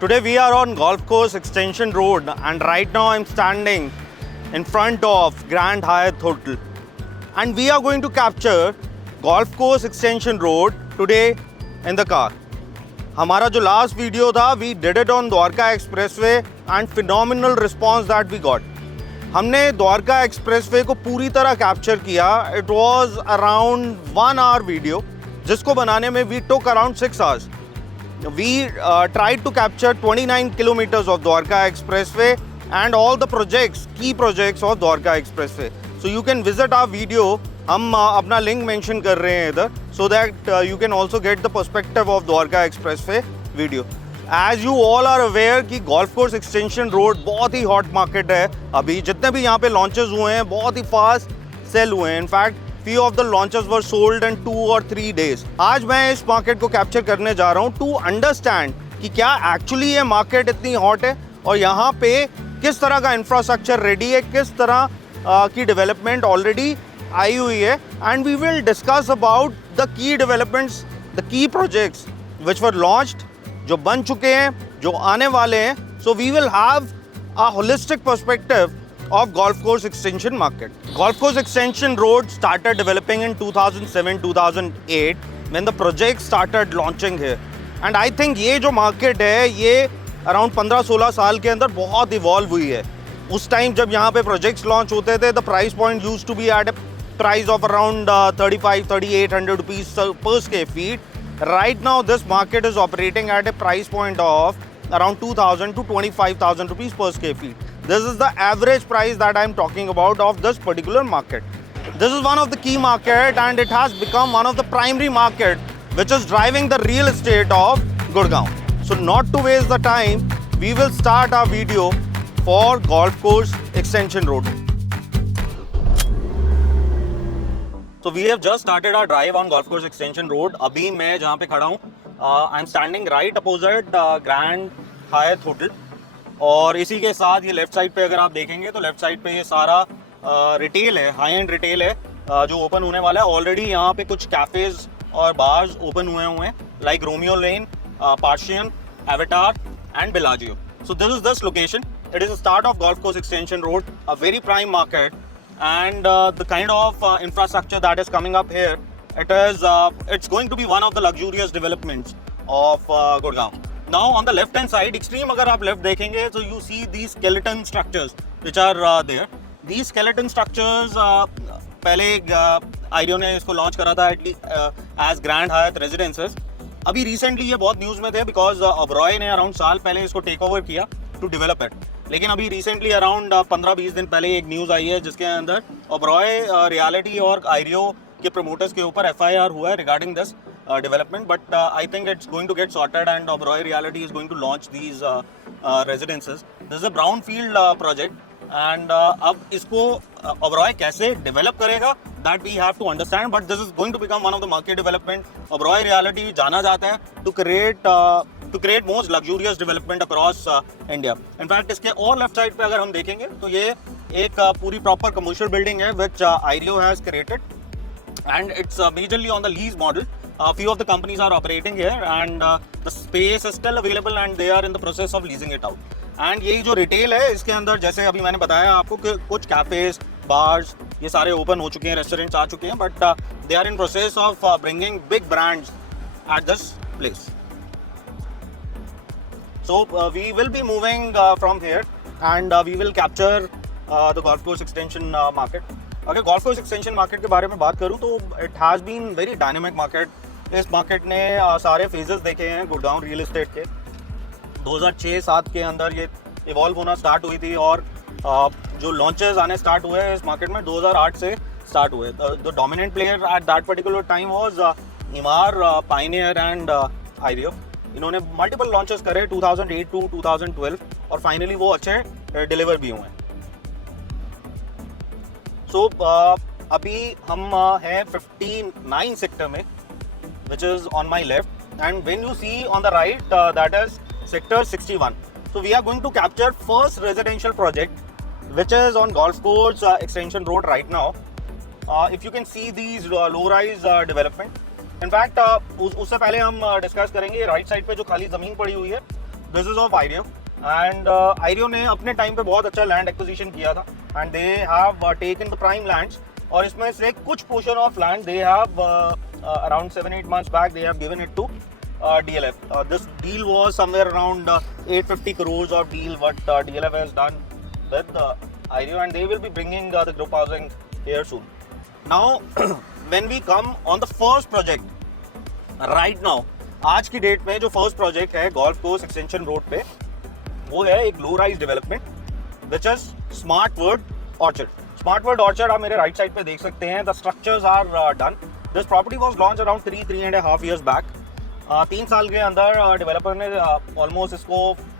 Today we are on Golf Course Extension Road, and right now I'm standing in front of Grand Hyatt Hotel, and we are going to capture Golf Course Extension Road today in the car. हमारा जो last video था, we did it on Dwarka Expressway and phenomenal response that we got. हमने Dwarka expressway को पूरी तरह capture किया. It was around 1 hour video, जिसको बनाने में we took around 6 hours. We tried to capture 29 kilometers of Dwarka Expressway and all the projects, key projects of Dwarka Expressway. So you can visit our video. हम अपना link mention कर रहे हैं इधर, so that you can also get the perspective of Dwarka Expressway video. As you all are aware कि Golf Course Extension Road बहुत ही hot market है. अभी जितने भी यहाँ पे launches हुए हैं बहुत ही fast sell हुए हैं. In fact, few of the launches were sold in 2 or 3 days. आज मैं इस मार्केट को कैप्चर करने जा रहा हूँ टू अंडरस्टैंड कि क्या एक्चुअली ये मार्केट इतनी हॉट है और यहाँ पे किस तरह का इंफ्रास्ट्रक्चर रेडी है, किस तरह की डेवलपमेंट ऑलरेडी आई हुई है. And we will discuss about the key developments, the key projects which were launched, जो बन चुके हैं, जो आने वाले हैं. So we will have a holistic perspective of Golf Course Extension market. Golf Course Extension Road started developing in 2007-2008 when the project started launching here. And I think ये जो market है ये around 15-16 साल के अंदर बहुत evolve हुई है. उस time जब यहाँ पे projects launch होते थे, the price point used to be at a price of around 35-3800 rupees per square feet. Right now this market is operating at a price point of around 2000 to 25,000 rupees per square feet. This is the average price that I am talking about of this particular market. This is one of the key market and it has become one of the primary market which is driving the real estate of Gurgaon. So not to waste the time, we will start our video for Golf Course Extension Road. So we have just started our drive on Golf Course Extension Road. अभी मैं जहाँ पे खड़ा हूँ, I am standing right opposite Grand Hyatt Hotel. और इसी के साथ ये लेफ्ट साइड पे अगर आप देखेंगे तो लेफ्ट साइड पे ये सारा रिटेल है, हाई एंड रिटेल है जो ओपन होने वाला है. ऑलरेडी यहाँ पे कुछ कैफेज और बार्स ओपन हुए हैं like Romeo Lane, Persian, avatar and Bellagio. So this is this location. It is the start of golf Course Extension road, a very prime market, and the kind of infrastructure that is coming up here, it's going to be one of the luxurious developments of Gurgaon. Now on the left hand side, extreme अगर आप left देखेंगे तो you see these skeleton structures which are there. These skeleton structures पहले audio ने इसको launch करा था as Grand Hyatt Residences. अभी recently ये बहुत न्यूज़ में थे because Oberoi ने अराउंड साल पहले इसको टेक ओवर किया to develop it. लेकिन अभी रिसेंटली अराउंड 15-20 दिन पहले एक न्यूज़ आई है जिसके अंदर Oberoi रियलिटी और आइडियो के प्रमोटर्स के ऊपर FIR हुआ है regarding this development, but I think it's going to get sorted and Oberoi Realty is going to launch these residences. This is a brownfield project and अब इसको Oberoi कैसे develop करेगा that we have to understand, but this is going to become one of the market development. Oberoi Realty जाना जाता है to create most luxurious development across India. In fact इसके और left side पे अगर हम देखेंगे तो ये एक पूरी proper commercial building है which IREO has created and it's majorly on the lease model. A few of the companies are operating here and the space is still available and they are in the process of leasing it out. And यही जो retail है इसके अंदर जैसे अभी मैंने बताया आपको कि कुछ कैफेज, बार्स ये सारे ओपन हो चुके हैं, रेस्टोरेंट्स आ चुके हैं, but they are in process of bringing big brands at this place. So we will be moving from here and we will capture the Golf Course Extension market. अगर Golf Course Extension market के बारे में बात करूँ तो it has been very dynamic market. इस market ने सारे फेजेस देखे हैं गुड़गांव रियल एस्टेट के. 2006-07 के अंदर ये इवॉल्व होना स्टार्ट हुई थी और जो लॉन्चेस आने स्टार्ट हुए हैं इस मार्केट में 2008 से स्टार्ट हुए. The dominant player at that particular time was Emaar, pioneer and Ireo. इन्होंने मल्टीपल लॉन्चेस करे 2008 टू 2012 और फाइनली वो अच्छे डिलीवर भी हुए हैं. सो अभी हम हैं 59 सेक्टर में which is on my left, and when you see on the right that is sector 61. So we are going to capture first residential project which is on Golf Course Extension Road right now. If you can see these low rise development. In fact उससे पहले हम discuss करेंगे right side पे जो खाली ज़मीन पड़ी हुई है दिस इज ऑफ आइरियो एंड आइरियो ने अपने टाइम पे बहुत अच्छा लैंड एक्विजिशन किया था and they have taken the prime lands और इसमें से कुछ portion of land they have around 7-8 months back they have given it to DLF. This deal was somewhere around 850 crores of deal what DLF has done with IREO and they will be bringing the group housing here soon. Now when we come on the first project right now, आज की date में जो first project है Golf Course Extension Road पे वो है एक low rise development which is Smart World Orchard. Smart World Orchard आप मेरे राइट साइड पे देख सकते हैं. The structures are done. This property was launch around 3.5 years back. 3 साल के अंदर डेवलपर ने ऑलमोस्ट इसको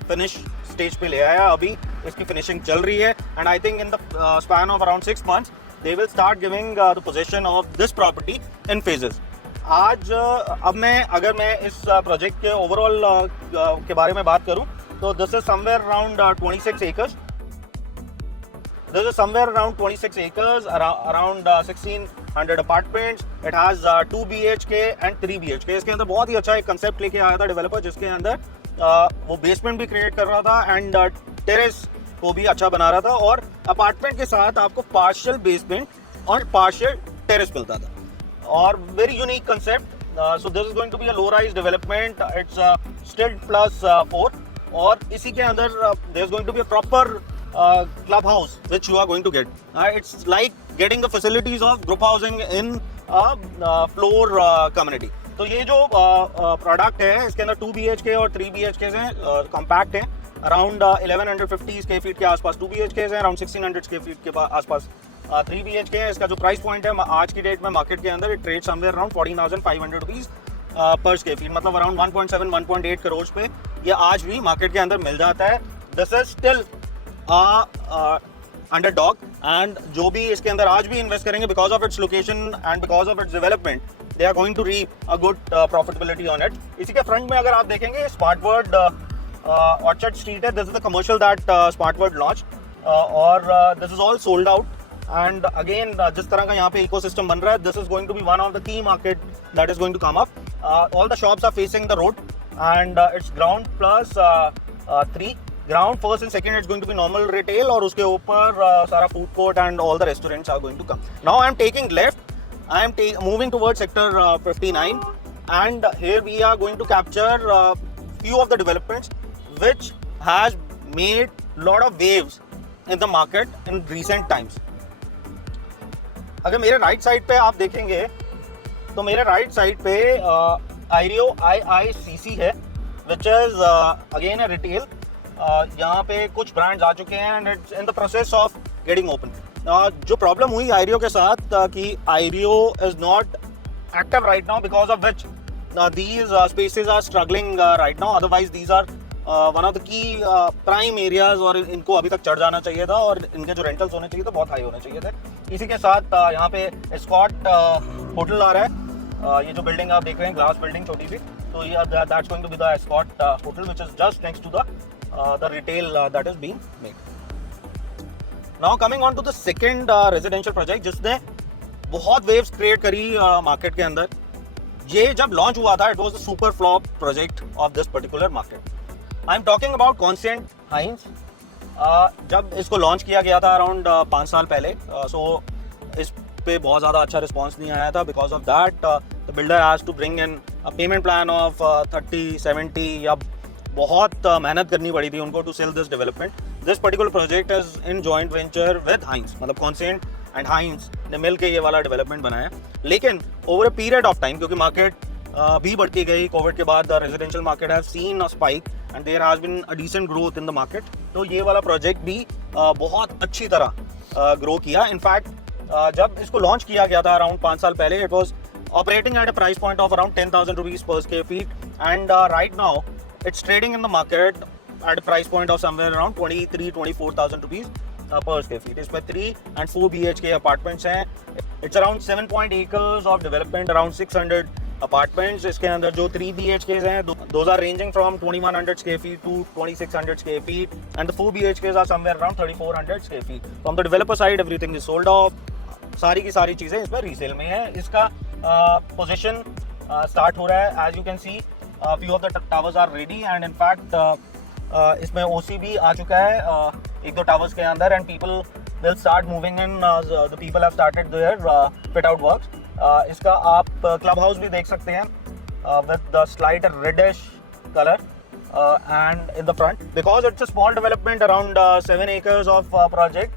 फिनिश स्टेज पे ले आया. अभी इसकी फिनिशिंग चल रही है and I think in the span of around 6 months they will start giving the position of this property in phases. आज अब अगर मैं इस प्रोजेक्ट के ओवरऑल के बारे में बात करूं तो this is somewhere around 26 acres. This is somewhere around 26 acres, around 1600 apartments. It has 2 BHK and 3 BHK. इसके अंदर बहुत ही अच्छा एक कंसेप्ट लेके आया था डेवलपर जिसके अंदर वो बेसमेंट भी क्रिएट कर रहा था एंड टेरेस को भी अच्छा बना रहा था और अपार्टमेंट के साथ आपको पार्शियल बेसमेंट और पार्शियल टेरेस मिलता था और very unique concept. So this is going to be a low rise development. It's stilt plus 4 और इसी के अंदर there is going to be a proper clubhouse which you are going to get. It's like getting the facilities of group housing in a floor community. तो ये जो product है इसके अंदर 2 BHK और 3 BHK हैं. कॉम्पैक्ट है. अराउंड 1150 स्क्वायर फीट के आसपास 2 BHK हैं. अराउंड 1600 स्क्वायर फीट के आसपास 3 BHK है. इसका जो प्राइस पॉइंट है आज की डेट में मार्केट के अंदर it trade somewhere around 14,500 rupees per square feet. मतलब अराउंड 1.7-1.8 करोड़ पे ये आज भी मार्केट के अंदर मिल जाता है. This is still underdog and जो भी इसके अंदर आज भी इन्वेस्ट करेंगे because of its location and because of its development they are going to reap a good profitability on it. इसी के फ्रंट में अगर आप देखेंगे स्मार्ट वर्ल्ड ऑर्चर्ड स्ट्रीट है. This is the commercial that Smart World launch और this is all sold out and again जिस तरह का यहाँ पे इकोसिस्टम बन रहा है this is going to be one of the key market that is going to come up. All the shops are facing the road and it's ground plus 3. Ground first and second it's going to be normal retail और उसके ऊपर सारा food court and all the restaurants are going to come. Now I am taking left. I am moving towards sector 59 and here we are going to capture few of the developments which has made lot of waves in the market in recent times. अगर मेरे right side पे आप देखेंगे तो मेरे right side पे IREO IICC है which is again a retail. यहाँ पे कुछ ब्रांड्स आ चुके हैं and it's in the process of getting open. जो प्रॉब्लम हुई आइरियो के साथ कि Ireo is not active right now because of which these spaces are struggling right now. Otherwise these are one of the key prime areas और इनको अभी तक चढ़ जाना चाहिए था और इनके जो रेंटल्स होने चाहिए थे बहुत हाई होने चाहिए थे. इसी के साथ यहाँ पे एस्कॉर्ट होटल आ रहा है. ये जो बिल्डिंग आप देख रहे हैं ग्लास बिल्डिंग छोटी सी तो ये that's going to be the Ascott hotel which is just next to the retail that is being made. Now coming on to the second residential project जिसने बहुत waves create करी market के अंदर. ये जब launch हुआ था it was the super flop project of this particular market. I am talking about Consent Hines. जब इसको launch किया गया था around 5 साल पहले so इस पे बहुत ज़्यादा अच्छा response नहीं आया था. Because of that the builder has to bring in a payment plan of 30-70 या बहुत मेहनत करनी पड़ी थी उनको to sell this development. This particular project is in joint venture with Hines. मतलब कॉन्सेंट एंड हाइंस ने मिल के ये वाला डेवलपमेंट बनाया. लेकिन over a period of time क्योंकि मार्केट भी बढ़ती गई कोविड के बाद the residential market have seen a spike and there has been a decent growth in the market. तो ये वाला प्रोजेक्ट भी बहुत अच्छी तरह ग्रो किया. इनफैक्ट जब इसको लॉन्च किया गया था अराउंड 5 साल पहले it was operating eight a price point of around 10,000 rupees per square feet and right now it's trading in the market at a price point of somewhere around 23,000-24,000 rupees per square feet. इसमें 3 and 4 BHK apartments हैं. It's around 7 acres of development, around 600 apartments. इसके अंदर जो 3 BHKs हैं those are ranging from 2,100 square feet to 2,600 square feet and the 4 BHKs are somewhere around 3,400 square feet. From the developer side everything is sold off. सारी की सारी चीज़ें इसमें resale में है. इसका पोजीशन स्टार्ट हो रहा है. As you can see few of the towers are ready and in fact इसमें OC भी आ चुका है एक दो टावर्स के अंदर, and people will start moving in, the people have started their fit out works. इसका आप क्लब हाउस भी देख सकते हैं with the slight reddish colour and in the front, because it's a small development around 7 acres of project,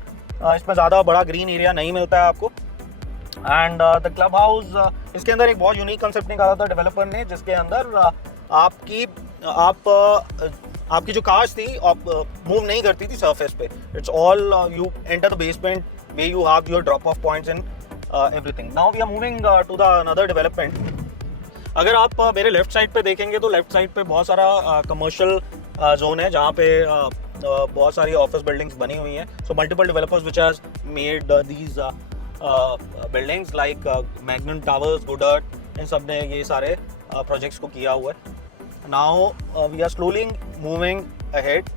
इसमें ज़्यादा बड़ा green area नहीं मिलता है आपको। एंड द क्लब हाउस, इसके अंदर एक बहुत यूनिक कंसेप्ट निकाला था डेवलपर ने, जिसके अंदर आपकी जो कार्स थी मूव नहीं करती थी सरफेस पे। It's all you enter the basement way you have your drop off points in everything. Now we are moving to the another development. अगर आप मेरे लेफ्ट साइड पे देखेंगे तो लेफ्ट साइड पे बहुत सारा कमर्शियल जोन है, जहाँ पे बहुत सारी ऑफिस बिल्डिंग्स बनी हुई हैं। So multiple developers which has made these buildings like Magnum Towers, गोडर्ट, इन सब ने ये सारे प्रोजेक्ट्स को किया हुआ है। Now we are slowly moving ahead.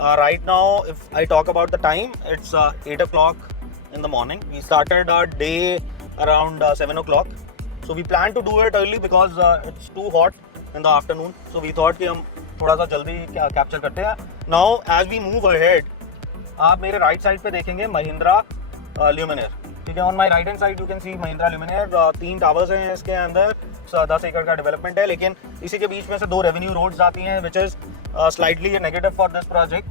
Right now if I talk about the time, it's 8 o'clock in the morning. We started our day around 7 o'clock. So we plan to do it early because it's too hot in the afternoon. So we thought कि हम थोड़ा सा जल्दी capture करते हैं। Now as we move ahead, आप मेरे right side पे देखेंगे महिंद्रा ल्यूमिनेयर, ठीक है। On my right hand side you can C Mahindra luminaire. 3 towers हैं इसके अंदर, 10 एकड़ का डेवलपमेंट है, लेकिन इसी के बीच में से 2 रेवेन्यू रोड्स आती हैं which is slightly negative for this project.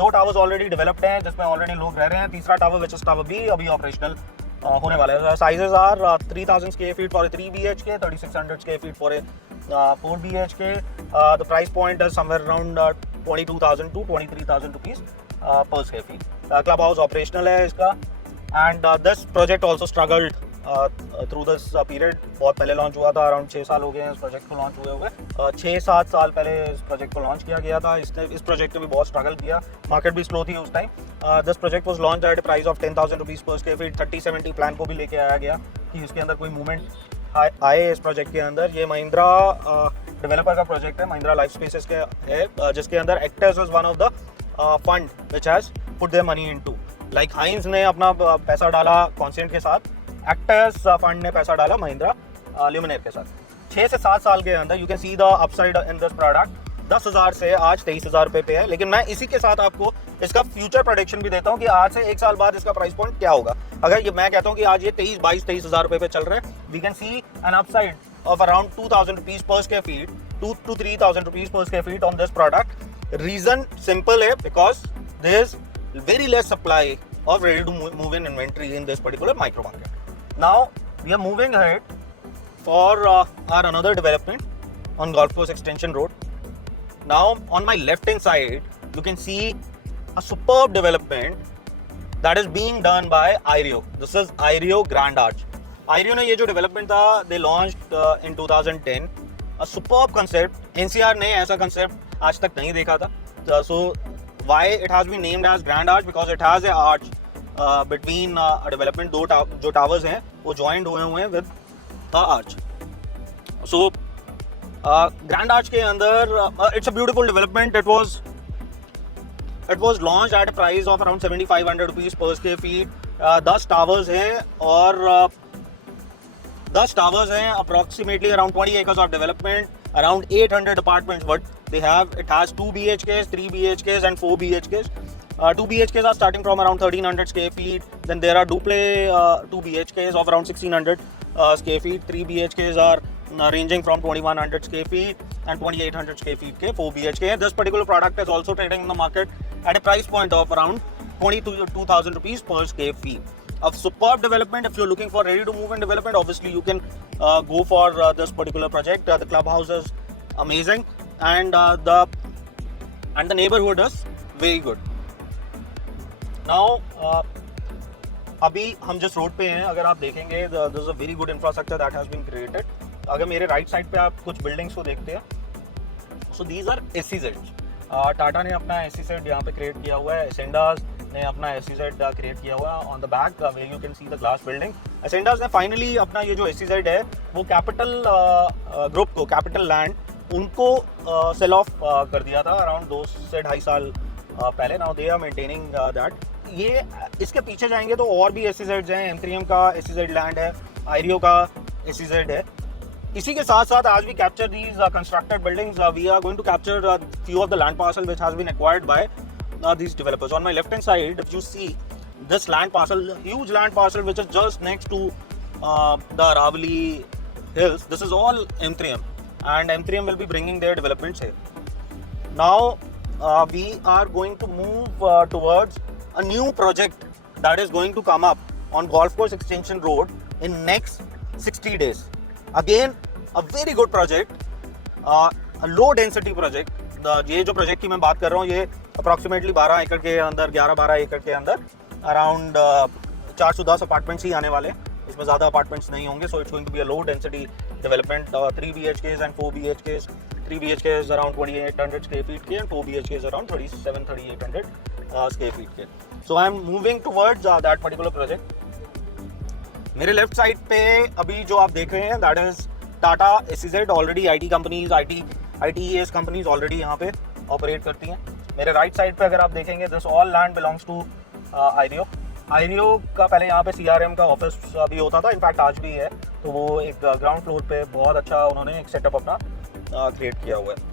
2 towers already developed हैं जिसमें ऑलरेडी लोग रह रहे हैं। तीसरा tower which is tower B अभी ऑपरेशनल होने वाला है। Sizes are 3000 square feet for a 3 BHK, 3600 square feet for a 4 BHK. The price point is somewhere around 22,000 to 23,000 rupees per square feet. Club house operational है इसका, and this project also struggled through this period. बहुत पहले launch हुआ था, around 6 साल हो गए हैं इस प्रोजेक्ट को लॉन्च हुए हुए। 6-7 साल पहले इस प्रोजेक्ट को लॉन्च किया गया था। इस प्रोजेक्ट ने भी बहुत स्ट्रगल किया, मार्केट भी स्लो थी उस time. This project was launch at price of 10,000 rupees per square feet. 3070 plan को भी लेके आया गया कि उसके अंदर कोई मूवमेंट आए इस प्रोजेक्ट के अंदर। ये महिंद्रा डेवलपर का प्रोजेक्ट है, महिंद्रा लाइफ स्पेसेस के है, जिसके अंदर actors was one of the fund which has put their money into. लाइक हाइंस ने अपना पैसा डाला कॉन्सेंट के साथ, एक्टर्स फंड ने पैसा डाला महिंद्रा ल्यूमिनेयर के साथ। 6 से 7 साल के अंदर you can see the upside in this product. 10,000 से आज 23,000 रुपये पे है। लेकिन मैं इसी के साथ आपको इसका फ्यूचर प्रेडिक्शन भी देता हूँ कि आज से 1 साल बाद इसका प्राइस पॉइंट क्या होगा। अगर ये मैं कहता हूँ कि आज ये 23,000 रुपये पे चल रहा है, we can see an upside of around 2,000 rupees per square feet, 2 to 3,000 rupees per square feet on this product. Reason simple है, because there is very less supply of ready to move in inventory in this particular micro market. Now we are moving ahead for our another development on Golf Course Extension Road. Now on my left hand side you can see a superb development that is being done by Ireo. This is Ireo Grand Arch. Ireo ने ये जो development था, they launched in 2010. A superb concept. NCR ने ऐसा concept आज तक नहीं देखा था. So why it has been named as Grand Arch? Because it has a arch between a development. जो towers हैं वो joined हुए हैं with a arch. So Grand Arch के अंदर it's a beautiful development. It was launched at a price of around 7,500 rupees per square feet. 10 towers हैं और 10 towers हैं, approximately around 20 acres of development, around 800 apartments. What they have, it has 2 BHKs, 3 BHKs and 4 BHKs. 2 BHKs are starting from around 1,300 square feet. Then there are duplex 2 BHKs of around 1,600 square feet. 3 BHKs are ranging from 2,100 square feet and 2,800 square feet के 4 BHK. This particular product is also trading in the market at a price point of around 22,000 rupees per square feet. A superb development. If you're looking for ready to move in development, obviously you can go for this particular project. The clubhouse is amazing, and the neighborhood is very good. Now अभी हम जिस road पे हैं, अगर आप देखेंगे, there is a very good infrastructure that has been created. अगर मेरे राइट साइड पे आप कुछ बिल्डिंग्स को देखते हैं, so these are SEZs. Tata ने अपना SEZ यहाँ पे क्रिएट किया हुआ है, एसेंडास ने अपना SEZ क्रिएट किया हुआ है on the back where you can see the glass building. Ascendas ने फाइनली अपना ये जो SEZ है वो कैपिटल ग्रुप को, कैपिटल लैंड उनको सेल ऑफ कर दिया था अराउंड 2 से 2.5 साल पहले। Now they are maintaining that. ये इसके पीछे जाएंगे तो और भी SEZs हैं। M3M का SEZ लैंड है, आयरियो का SEZ है, इसी के साथ साथ as we capture these constructed buildings, we are going to capture few of the land parcel which has been acquired by these developers. On my left hand side, if you see this land parcel, huge land parcel which is just next to the Aravali hills, this is all M3M, and M3M will be bringing their developments here. Now we are going to move towards a new project that is going to come up on Golf Course Extension Road in next 60 days. Again, a very good project, a low density project. ये जो project की मैं बात कर रहा हूँ, ये approximately 12 एकड़ के अंदर, 11-12 एकड़ के अंदर अराउंड 410 अपार्टमेंट्स ही आने वाले हैं. इसमें ज़्यादा अपार्टमेंट्स नहीं होंगे. So it's going to be a low density development. 3 BHKs and 4 BHKs. 3 BHK is around 2800 square feet के, and 4 BHK is around 3700-3800 square feet के. So I am moving towards that particular project. मेरे left side पे अभी जो आप देख रहे हैं, that is Tata SEZ. Already IT companies, ITES companies already यहाँ पे ऑपरेट करती हैं. मेरे राइट साइड पे अगर आप देखेंगे, this all land belongs to Ireo का पहले यहाँ पे CRM का ऑफिस भी होता था. इनफैक्ट आज भी है. तो वो एक ग्राउंड फ्लोर पे बहुत अच्छा उन्होंने एक सेटअप अपना क्रिएट किया हुआ है.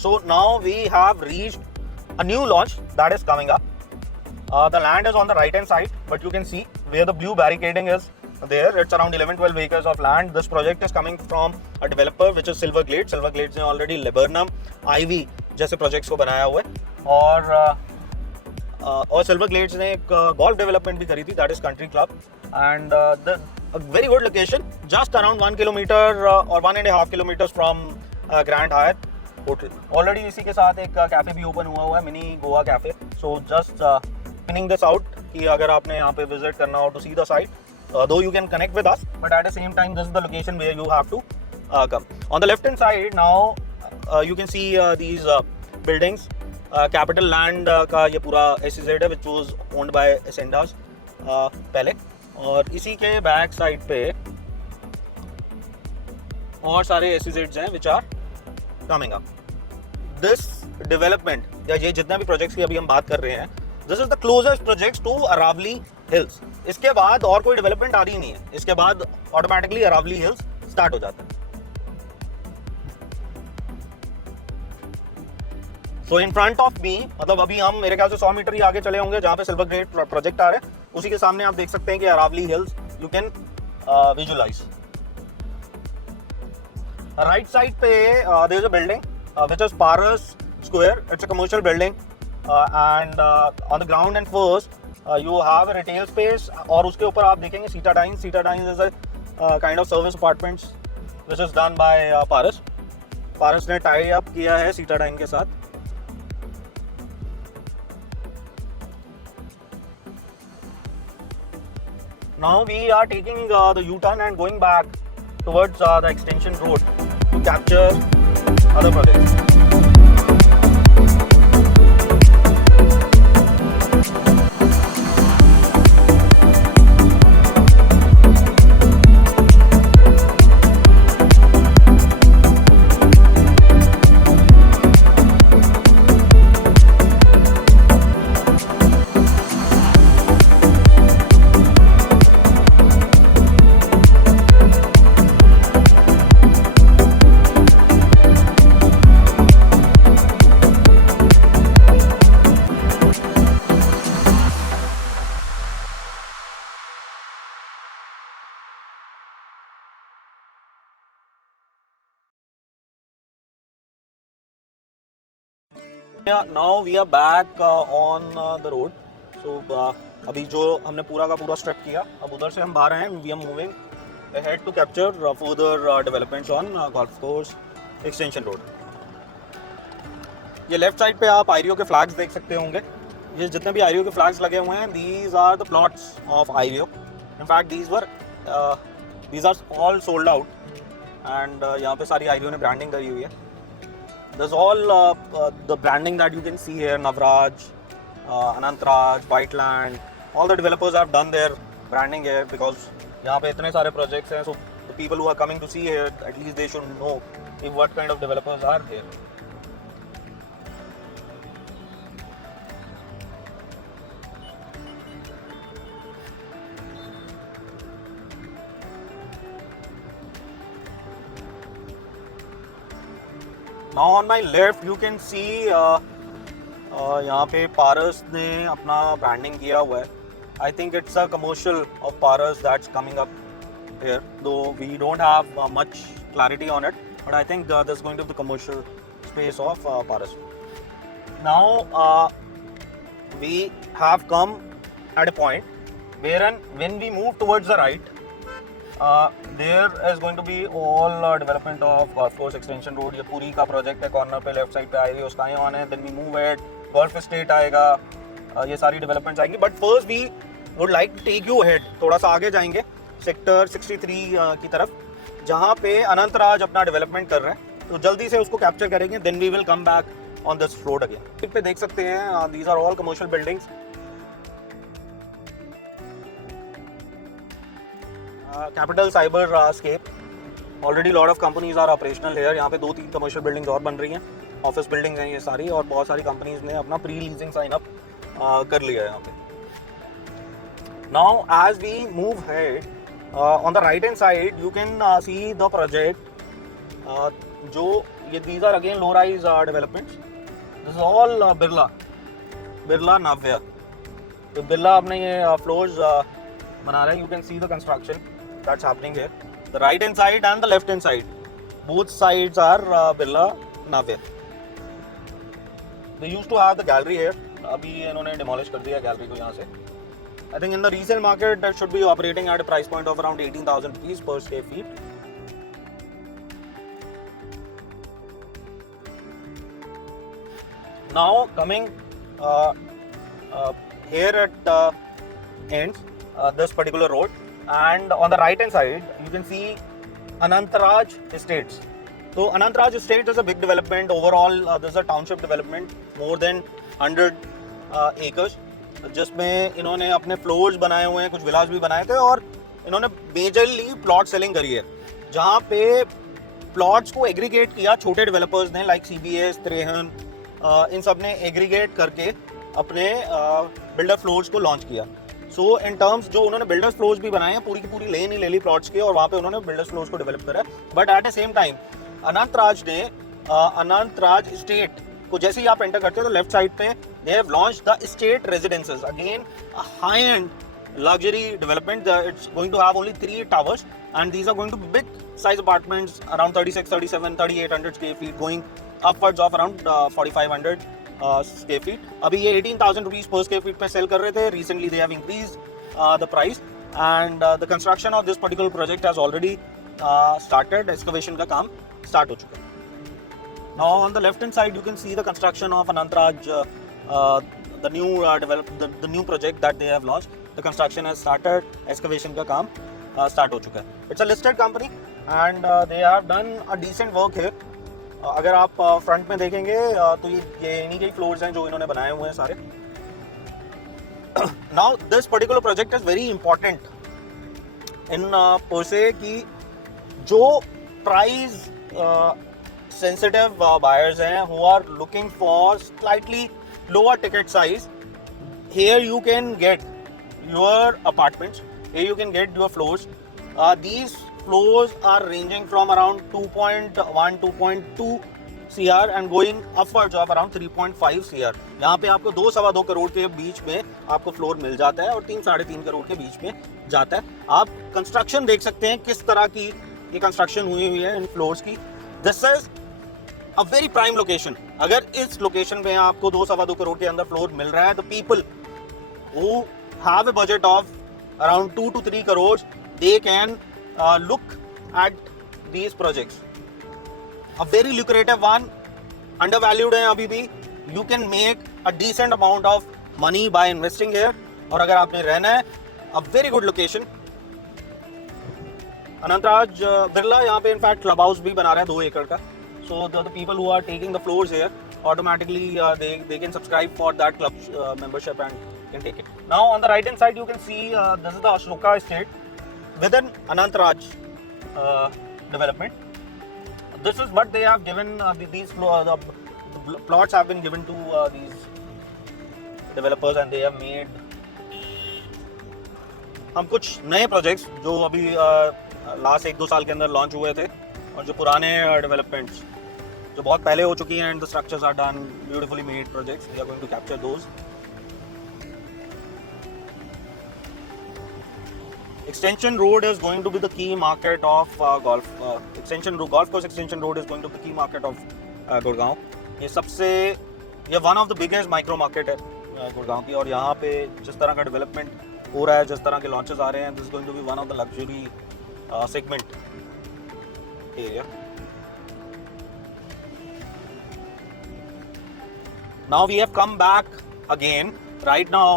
So now we have reached a new launch that is coming up. The land is on the right hand side, but you can see where the blue barricading is there. It's around 11-12 acres of land. This project is coming from a developer which is Silver Glades. Silver Glades ने already Laburnum, Ivy जैसे projects को बनाया हुआ है. और Silver Glades ने एक golf development भी करी थी, that is Country Club, and a very good location, just around 1 kilometer or 1.5 kilometers from Grand Hyatt hotel. Already इसी के साथ एक कैफे भी ओपन हुआ है, mini Goa cafe. So just pinning this out कि अगर आपने यहाँ पे विजिट करना हो to see the site, though you can connect with us, but at the same time this is the location where you have to come. On the left hand side now you can see these buildings. CapitaLand का ये पूरा SEZ है, which was owned by एसेंडास पहले. और इसी के back side पे और सारे SEZs हैं which are coming up. This development या ये जितना भी प्रोजेक्ट्स की अभी हम बात कर रहे हैं, this is the closest projects to Aravalli Hills. इसके बाद और कोई डेवलपमेंट आ रही नहीं है. इसके बाद ऑटोमेटिकली अरावली हिल्स स्टार्ट हो जाता है. सो इन फ्रंट ऑफ मी, मतलब अभी हम मेरे ख्याल से 100 मीटर ही आगे चले होंगे जहाँ पे सिल्वर ग्लेड प्रोजेक्ट आ रहे हैं, उसी के सामने आप देख सकते हैं कि Aravali hills you can visualize. Right side पे there is a building which is Paras Square. It's a commercial building, and on the ground and first you have a retail space. और उसके ऊपर आप देखेंगे Citadines. Citadines is a kind of service apartments which is done by Paras. Paras ने tie up किया है Citadine के साथ. Now we are taking the U-turn and going back towards the extension road to capture other projects. Now we are back on the road. So अभी जो हमने पूरा का पूरा स्ट्रेप किया, अब उधर से हम बाहर हैं. We are moving ahead to capture further developments on Golf Course Extension Road. ये लेफ्ट साइड पे आप आईरियो के फ्लैग्स देख सकते होंगे. ये जितने भी आईरियो के फ्लैग्स लगे हुए हैं, these are the plots of आईरियो. In fact, these are all sold out. And यहाँ पे सारी आईरियो ने ब्रांडिंग करी हुई है. There's all the branding that you can see here, Navraj, Anantraj, Whiteland, all the developers have done their branding here because यहाँ पे इतने सारे projects हैं, so the people who are coming to see here, at least they should know what kind of developers are here. Now on my left you can see यहाँ पे पारस ने अपना branding किया हुआ है. I think it's a commercial of Paras that's coming up here, though we don't have much clarity on it, but I think there's going to be the commercial space of Paras. Now we have come at a point wherein when we move towards the right, there is going to be all development of Golf Course Extension Road. ये पूरी का project है, corner पे left side पे आएगी, उसका ही on है. Then we move ahead, Golf Estate आएगा, ये सारी developments आएंगी. But first we would like to take you ahead, थोड़ा सा आगे जाएंगे सेक्टर 63 की तरफ, जहाँ पे अनंतराज अपना डेवलपमेंट कर रहे हैं. तो जल्दी से उसको कैप्चर करेंगे. Then we will come back on this road again. पे देख सकते हैं these are all commercial buildings. Capital Cyberscape, already lot of companies are operational here. यहाँ पे 2-3 कमर्शियल बिल्डिंग्स और बन रही हैं, ऑफिस बिल्डिंग्स हैं ये सारी, और बहुत सारी कंपनीज ने अपना प्री लीजिंग साइन अप कर लिया है यहाँ पे. Now as we move ahead, on the right hand side you can see the project. जो ये these are again low rise developments. This is all Birla Navya. तो बिरला अपने ये floors बना रहे हैं. You can see the construction that's happening here. The right hand side and the left hand side, both sides are Birla Navya. They used to have the gallery here. अभी इन्होंने demolish कर दिया gallery को यहाँ से. I think in the resale market that should be operating at a price point of around 18,000 rupees per square feet. Now coming here at ends this particular road, and on the right hand side you can see Anantaraj Estates. So Anantaraj Estates is a big development overall. This is a township development, more than 100 acres. जिसमें इन्होंने अपने floors बनाए हुए हैं, कुछ विलास भी बनाए थे, और इन्होंने मेजरली प्लॉट सेलिंग करी है, जहाँ पे प्लॉट्स को एग्रीगेट किया छोटे डेवलपर्स ने, लाइक CBS, त्रेहन, इन सब ने एग्रीगेट करके अपने बिल्डर फ्लोर्स को लॉन्च किया. सो इन टर्म्स जो उन्होंने बिल्डर्स फ्लोर्स भी बनाए हैं, पूरी की पूरी लेन ही ले ली प्लॉट्स के, और वहाँ पे उन्होंने बिल्डर्स फ्लोर्स को डेवलप करा. But at the same time Anantraj ने अनंतराज स्टेट को जैसे ही आप एंटर करते हो तो लेफ्ट साइड पे they have launched the estate residences, again a high end luxury development. It's going to have only 3 towers, and these are going to be big size apartments around 36, 37, 3800 square feet, going upwards of around 4500 square feet. अभी ये 18,000 rupees per square feet पे sell कर रहे थे. Recently they have increased the price, and the construction of this particular project has already started. Excavation का काम start हो चुका है. Now on the left hand side you can see the construction of Anantaraj, the new project that they have launched. The construction has started. Excavation का काम start हो चुका है. It's a listed company and they have done a decent work here. अगर आप front में देखेंगे तो ये इन्हीं के फ्लोर्स हैं जो इन्होंने बनाए हुए हैं सारे. Now this particular project is very important in per se कि जो price sensitive buyers हैं who are looking for slightly lower ticket size, here you can get your apartments, here you can get your floors. These floors are ranging from around 2.1 2.2 CR and going upwards of around 3.5 CR. यहाँ पे आपको 2-2.25 करोड़ के बीच में आपको flour mill जाता है और 3-3.5 करोड़ के बीच में जाता है. आप कंस्ट्रक्शन देख सकते हैं किस तरह की ये कंस्ट्रक्शन हुई है इन फ्लोर्स की. This is a very prime location. अगर इस लोकेशन पे आपको 2-2.25 करोड़ के अंदर फ्लोर मिल रहा है, तो people who have a budget of around 2 to 3 crores, they can look at these projects. A very lucrative one, undervalued है अभी भी. You can make a decent amount of money by investing here. और अगर आपने रहना है, a very good location. Anantraj Birla यहाँ पे इनफैक्ट क्लब हाउस भी बना रहा है 2 एकड़ का. So the people who are taking the floors here automatically they can subscribe for that club membership and can take it. Now on the right hand side you can see this is the Ashoka estate within Anantaraj development. This is what they have given. These the plots have been given to these developers and they have made. हम कुछ नए projects जो अभी last 1-2 साल के अंदर launch हुए थे और जो पुराने डेवलपमेंट्स जो बहुत पहले हो चुकी हैं, and the structures are done, beautifully made projects. We are going to capture those. Extension Road is going to be the key market of golf. Golf course Extension Road is going to be the key market of Gurgaon. ये one of the biggest micro market है गुड़गांव की, और यहाँ पे जिस तरह का development हो रहा है, जिस तरह के लॉन्चेस आ रहे हैं, this is going to be one of the luxury segment area. Now we have come back again. Right now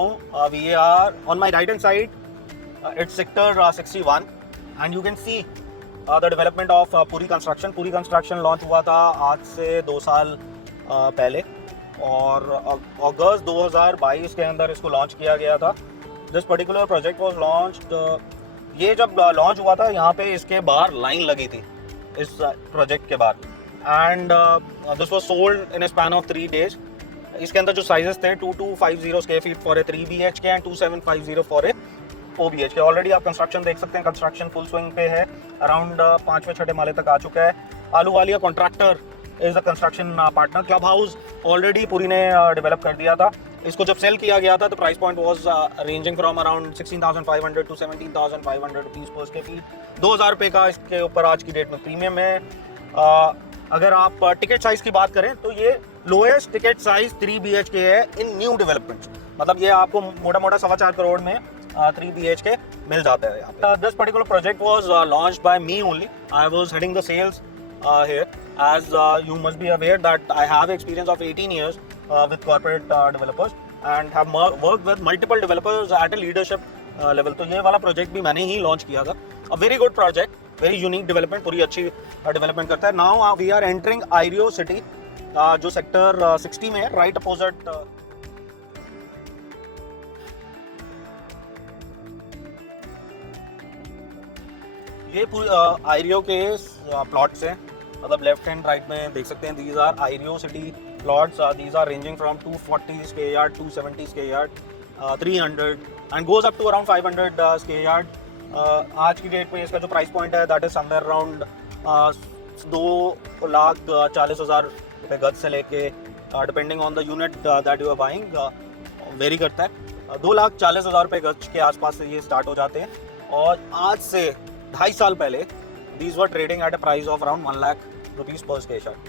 we are on my right hand side. It's sector 61, and you can see the development of Puri Construction. Puri Construction launch हुआ था आज से 2 साल पहले, और अगस्त 2022 के अंदर इसको लॉन्च किया गया था. This particular project was launched. ये जब लॉन्च हुआ था, यहाँ पे इसके बाहर लाइन लगी थी इस प्रोजेक्ट के बाहर, and this was sold in A span of 3 days. इसके अंदर जो साइजेस थे 2250 square feet for a 3 BHK and 2750 for a 4 BHK. Already आप कंस्ट्रक्शन देख सकते हैं, कंस्ट्रक्शन फुल स्विंग पे है, अराउंड 5वें-6ठे माले तक आ चुका है. Ahluwalia contractor is the construction partner. Club house already पूरी ने डेवलप कर दिया था. इसको जब सेल किया गया था तो price point was ranging from around 16,500 to 17,500 rupees per square feet. 2,000 रुपये का इसके ऊपर आज की डेट में प्रीमियम है. अगर आप टिकट साइज़ की बात करें तो ये लोएस्ट टिकट साइज 3 BHK है इन न्यू डेवलपमेंट. मतलब ये आपको मोटा मोटा 4.25 करोड़ में 3 BHK मिल जाता है यहाँ पे. This particular project was launched by me only. I was heading the sales here, as you must be aware that I have experience of 18 years with corporate developers and have worked with multiple developers at a leadership level. तो ये वाला project भी मैंने ही launch किया था. A very good project, very unique development, पूरी अच्छी development करता है. Now we are entering Aireo City, जो सेक्टर 60 में है, राइट अपोजिट. ये आयरियो के प्लॉट्स हैं, मतलब लेफ्ट हैंड राइट में देख सकते हैं. These are Ireo city plots. These are ranging from 240 square yard, 270 square yard, 300 and goes up to around 500 square yard. आज की डेट में इसका जो प्राइस पॉइंट है दैट इज समवेयर अराउंड 2,40,000 रुपये गज से लेके, depending on the unit that you are buying, very करता है. 2,40,000 रुपये गज के आसपास से ये स्टार्ट हो जाते हैं. और आज से 2.5 साल पहले these were trading at a price of around 1 lakh rupees per square yard.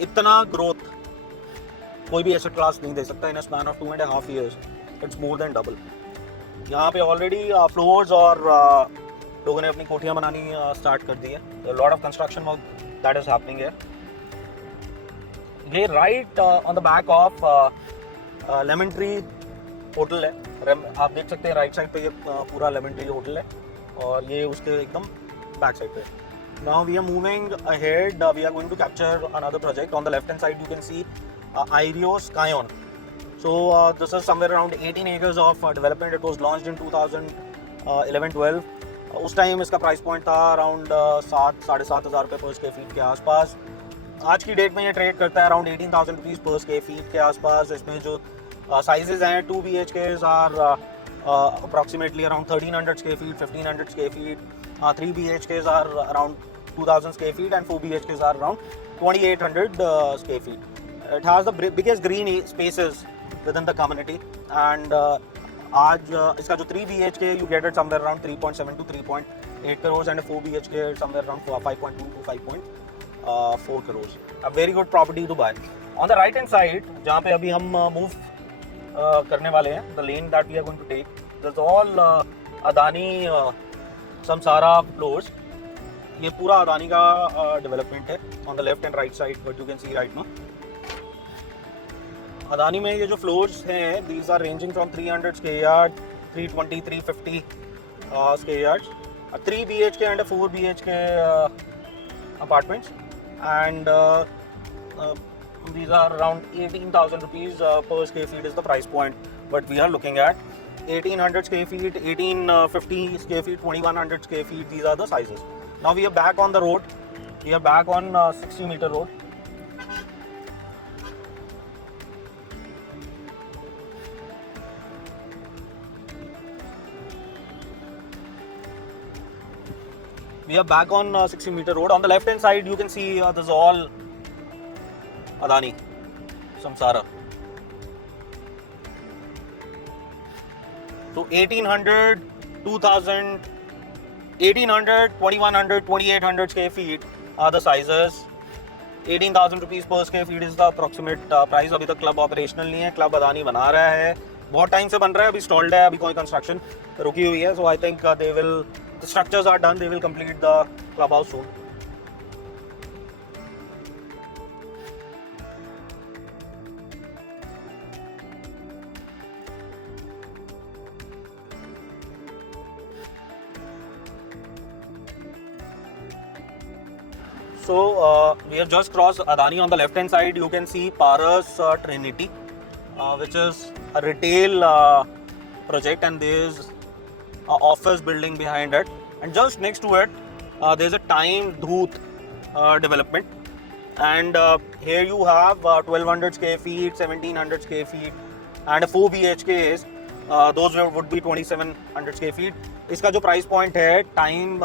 इतना ग्रोथ कोई भी एसेट क्लास नहीं दे सकता in span of 2.5 years. It's more than double. यहाँ पे ऑलरेडी फ्लोर्स और लोगों ने अपनी कोठियाँ बनानी स्टार्ट कर दी है. Lot of construction work that is happening है. ये right on the back of lemon tree hotel है. आप देख सकते हैं राइट साइड पे ये पूरा लेमन ट्री होटल है, और ये उसके एकदम बैक साइड पे. Now we are moving ahead. We are going to capture another project. On the left hand side you can see Aireo Skyon. So this is somewhere around 18 acres of development. It was launched in 2011-12. उस time इसका price point था around 7,000-7,500 रुपये पर square feet के आसपास. आज की date में ये ट्रेड करता है around 18,000 rupees per square feet के आसपास. इसमें जो साइजेज हैं 2 BHKs are approximately around 1,300 square feet, 1,500 square feet. 3 BHKs are around 2,000 square feet and 4 BHKs are around 2,800 square feet. It has the biggest green spaces within the community, and आज इसका जो 3 BHK you get it somewhere around 3.7 to 3.8 crores and a 4 BHK somewhere around 5.2 to 5.4 crores. A very good property to buy. On the right hand side जहाँ पे अभी हम move करने वाले हैं, the lane that we are going to take, there's all Adani Samsara floors. ये पूरा अदानी का डेवलपमेंट है. On the left and right side what you can see right now. Adani में ये जो फ्लोर्स हैं these are ranging from 300 square yard, 320, 350 square yards, 3 BHK and 4 BHK apartments, and these are around 18,000 rupees per square feet is the price point. But we are looking at 1,800 square feet, 1,850 square feet, 2,100 square feet. These are the sizes. Now we are back on the road. We are back on 60-meter road. We are back on 60-meter road. On the left hand side you can see there's all Adani, Samsara. So 1800, 2000, 1800, 2100, 2800 square feet are the sizes. 18,000 rupees per square feet is the approximate price. अभी तक club operational नहीं है, club Adani बना रहा है, बहुत time से बन रहा है, अभी स्टॉल्ड है, अभी कोई कंस्ट्रक्शन रुकी हुई है. So I think they will, the structures are done, they will complete the club house soon. So we have just crossed Adani. On the left hand side you can see Paras Trinity, which is a retail project, and there is an office building behind it, and just next to it there is a Time Dhoot development, and here you have 1200 square feet, 1700 square feet, and a 4 BHKs. Those would be 2700 square feet. इसका जो price point है time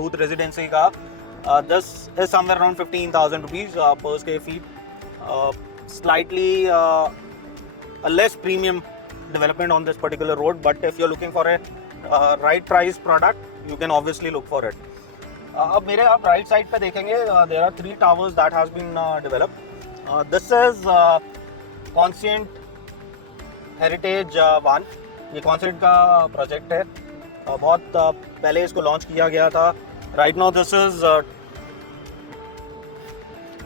दूत residency का, this is somewhere around 15,000 rupees per square feet. Slightly a less premium development on this particular road, but if you're looking for a right price product, you can obviously look for it. अब मेरे आप right side पे देखेंगे, there are 3 towers that has been developed. This is Conscient Heritage 1. ये Conscient का project है, बहुत पहले इसको लॉन्च किया गया था. Right now this is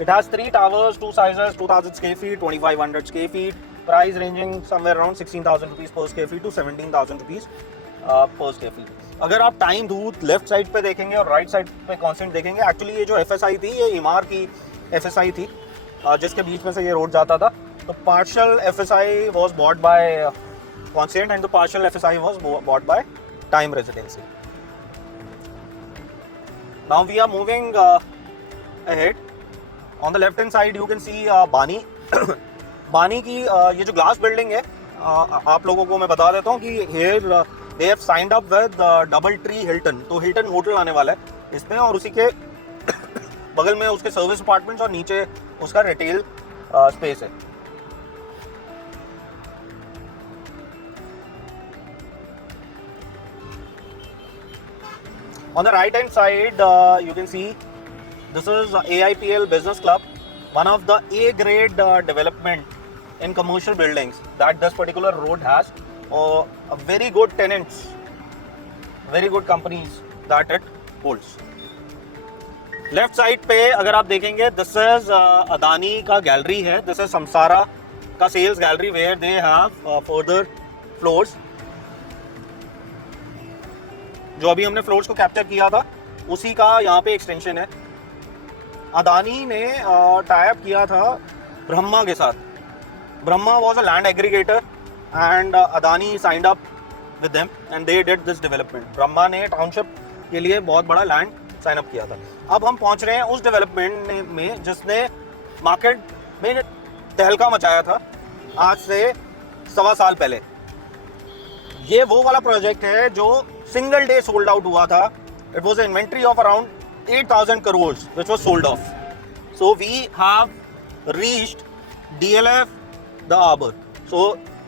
it has 3 towers, 2 sizes, 2000 square feet, 2500 square feet, price ranging somewhere around 16,000 rupees per square feet to 17,000 rupees per square feet. अगर आप टाइम दूत लेफ्ट साइड पे देखेंगे और राइट साइड पे कॉन्सेंट देखेंगे, actually ये जो एफएसआई थी, ये इमार की एफएसआई थी, जिसके बीच में से ये रोड जाता था. तो partial FSI was bought by Consent and the partial FSI was bought by Time Residency. Now we are moving ahead. On the left hand side you can see Bani. बानी की ये जो ग्लास बिल्डिंग है, आप लोगों को मैं बता देता हूँ कि here they have signed up with double tree Hilton. तो हिल्टन होटल आने वाला है इसमें, और उसी के बगल में उसके सर्विस अपार्टमेंट्स और नीचे उसका रिटेल स्पेस है. On the right hand side, you can see this is AIPL Business Club, one of the A grade development in commercial buildings that this particular road has. A very good tenants, very good companies that it holds. Left side पे अगर आप देखेंगे, this is Adani का gallery है, this is Samsara का sales gallery where they have further floors. जो अभी हमने फ्लोर्स को कैप्चर किया था उसी का यहाँ पे एक्सटेंशन है. अदानी ने टाई अप किया था ब्रह्मा के साथ. Brahma was a land aggregator and Adani signed up with them and they did this development. Brahma ने टाउनशिप के लिए बहुत बड़ा लैंड साइन अप किया था. अब हम पहुँच रहे हैं उस डेवलपमेंट में जिसने मार्केट में तहलका मचाया था आज से 1.25 साल पहले. ये वो वाला प्रोजेक्ट है जो सिंगल डे सोल्ड आउट हुआ था. It was inventory of around 8,000 crores which was sold off. So we have reached DLF the Arbor. So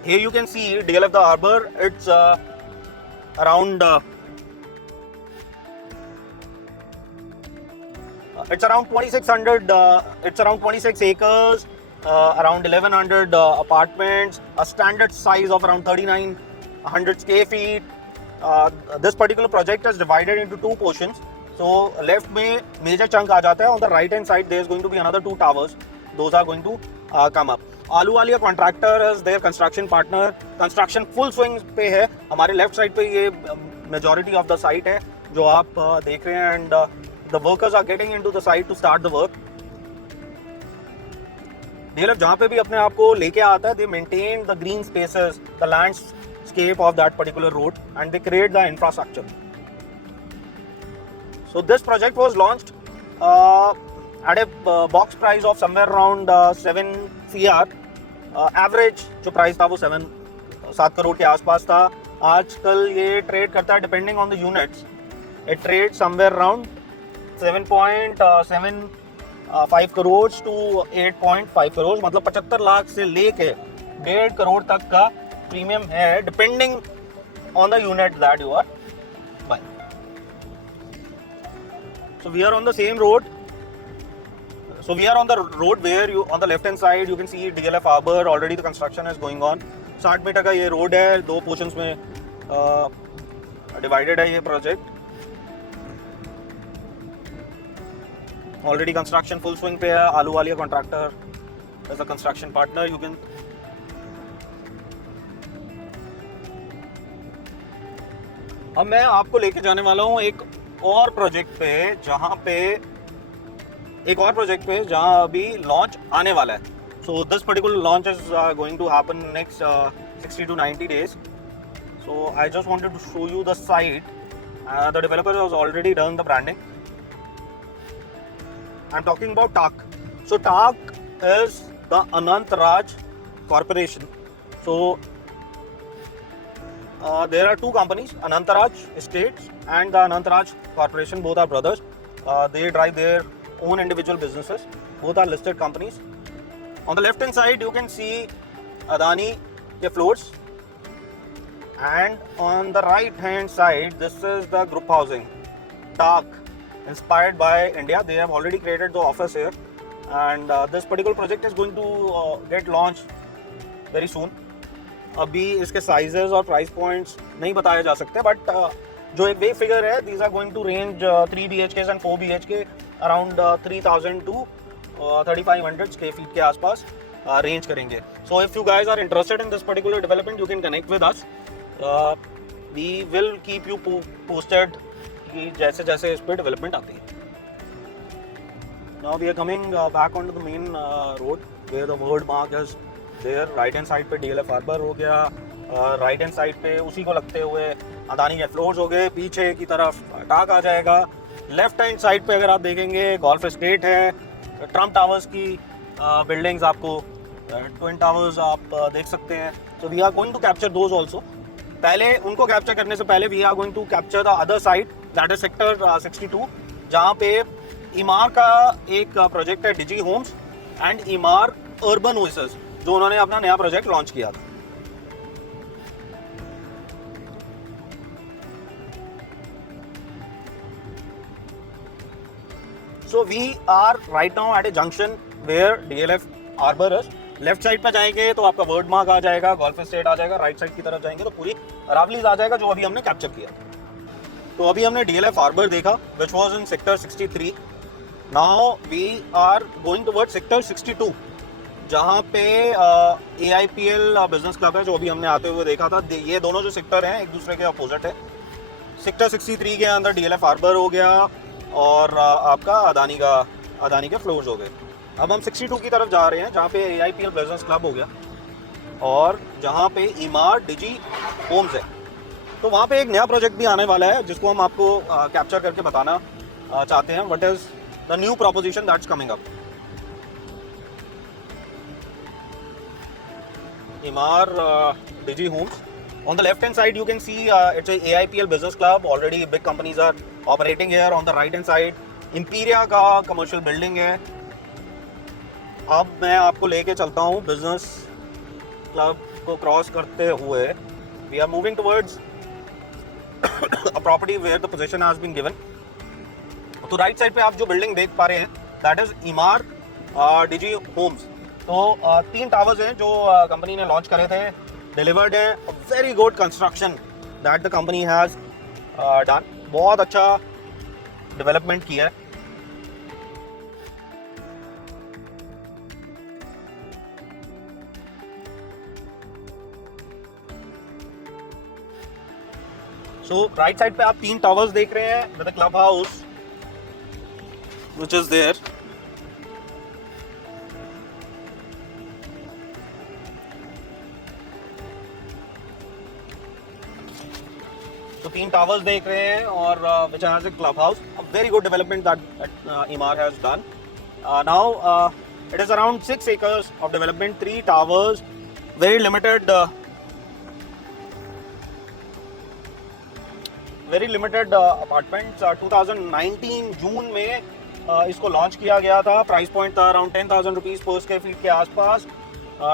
here you can see DLF the Arbor. It's around it's around 2600 it's around 26 acres, around 1100 apartments, a standard size of around 3900 square feet. This particular project is divided into 2 portions. So left में major chunk आ जाता है. On the right hand side there is going to be another 2 towers. Those are going to come up. Ahluwalia contractor is their construction partner. Construction full swing पे है. हमारे left side पे ये majority of the site है जो आप देख रहे हैं, and the workers are getting into the site to start the work. DLF जहाँ पे भी अपने आप को लेके आता है, they maintain the green spaces, the landscape of that particular road, and they create the infrastructure. So this project was launched at a box price of somewhere around 7 CR. Average जो price था वो 7 करोड़ के आसपास था. आजकल ये trade करता है depending on the units. It trades somewhere around 7.7 5 crore to 8.5 crore, मतलब 75 लाख से लेके 1.5 करोड़ तक का प्रीमियम है, depending on the unit that you are buying. So we are on the same road. So we are on the road where you on the left hand side you can see DLF Harbour. Already the construction is going on. 60 metre का ये road है, 2 portions में divided है ये project. Already construction full swing पे है. Ahluwalia contractor as a construction partner. You can अब मैं आपको लेके जाने वाला हूँ एक और प्रोजेक्ट पे, जहाँ अभी लॉन्च आने वाला है. So this particular launch is going to happen next 60 to 90 days. So I just wanted to show you the site. The developer has already done the branding. I'm talking about TAK. So TAK is the Anant Raj Corporation. So there are two companies, Anant Raj Estates and the Anant Raj Corporation. Both are brothers. They drive their own individual businesses. Both are listed companies. On the left hand side you can see Adani ke floors, and on the right hand side this is the group housing, TAK, inspired by India. They have already created the office here, and this particular project is going to get launched very soon. अभी इसके sizes और price points नहीं बताए जा सकते, but जो एक way figure है, these are going to range 3 BHK and 4 BHK around 3000 to 3500 square feet के आसपास रेंज करेंगे. So if you guys are interested in this particular development you can connect with us. We will keep you posted कि जैसे जैसे इस पर development आती है. Now we are coming back on to the main road where the word mark is there. Right hand side पे DLF harbour हो गया, राइट हैंड साइड पे उसी को लगते हुए अदानी के फ्लोर्स हो गए, पीछे की तरफ टाक आ जाएगा. लेफ्ट हैंड साइड पे अगर आप देखेंगे गोल्फ एस्टेट है, ट्रम्प टावर्स की बिल्डिंग्स, आपको ट्विन टावर्स आप देख सकते हैं. So we are going to capture those also. पहले उनको कैप्चर करने से पहले we are going to capture the other side, that is sector 62, जहाँ पे ईमार का एक प्रोजेक्ट है, Digi Homes and Emaar Urban Oasis, जो उन्होंने अपना नया प्रोजेक्ट लॉन्च किया था. So we are right now at a junction where DLF Harbour is. Left side पे जाएंगे तो आपका वर्ड मार्क आ जाएगा, गोल्फ एस्टेट आ जाएगा. राइट साइड की तरफ जाएंगे तो पूरी रावलीज आ जाएगा, जो अभी हमने कैप्चर किया. तो अभी हमने DLF Harbour देखा, which was in sector 63. Now we are going towards sector 62, जहाँ पे AIPL बिजनेस क्लब है, जो अभी हमने आते हुए देखा था. ये दोनों जो सेक्टर हैं एक दूसरे के अपोजिट है. सेक्टर 63 के अंदर DLF Harbour हो गया और आपका अदानी के फ्लोर्स हो गए. अब हम 62 की तरफ जा रहे हैं, जहाँ पे AIPL बिजनेस क्लब हो गया और जहाँ पे ईमार डिजी होम्स है. तो वहाँ पे एक नया प्रोजेक्ट भी आने वाला है, जिसको हम आपको कैप्चर करके बताना चाहते हैं. What is the new proposition that's coming up. Emaar Digi Homes. On the left hand side you can see it's a AIPL business club. Already big companies are operating here. On the right hand side Imperia का commercial building है. अब मैं आपको लेके चलता हूँ business club को cross करते हुए. We are moving towards a property where the possession has been given. तो राइट साइड पे आप जो बिल्डिंग देख पा रहे हैं दैट इज ईमार डिजी होम्स. तो 3 टावर्स हैं जो कंपनी ने लॉन्च करे थे, डिलीवर्ड है. Very good construction that the company has done. बहुत अच्छा डेवलपमेंट किया है. सो राइट साइड पे आप 3 टावर्स देख रहे हैं with the club house which is there. तो 3 टावर्स देख रहे हैं और which has a club house. A very good development that Emaar has done. Now it is around 6 acres of development, 3 towers, very limited apartments. 2019 जून में इसको launch किया गया था, प्राइस पॉइंट था around 10,000 rupees per square feet के आसपास।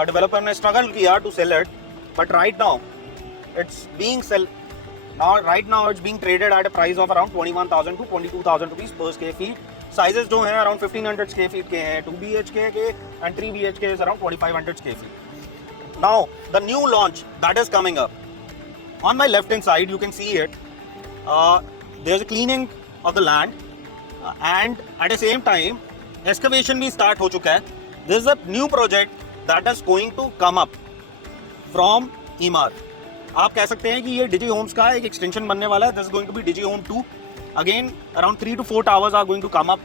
Developer ने struggle किया to sell it, but right now it's being traded at a price of around 21,000 to 22,000 rupees per square feet. Sizes जो हैं अराउंड 1500 स्क्वायर फीट के हैं, 2 BHK के and 3 BHK is around 2500 square feet. Now the new launch that is coming up, on my left hand side you can see it, there's a cleaning of the land and at the same time excavation भी start हो चुका है। This is a new project that is going to come up from Emaar। आप कह सकते हैं कि ये Digi Homes का एक extension बनने वाला है। This is going to be Digi Home 2। Again around 3 to 4 towers are going to come up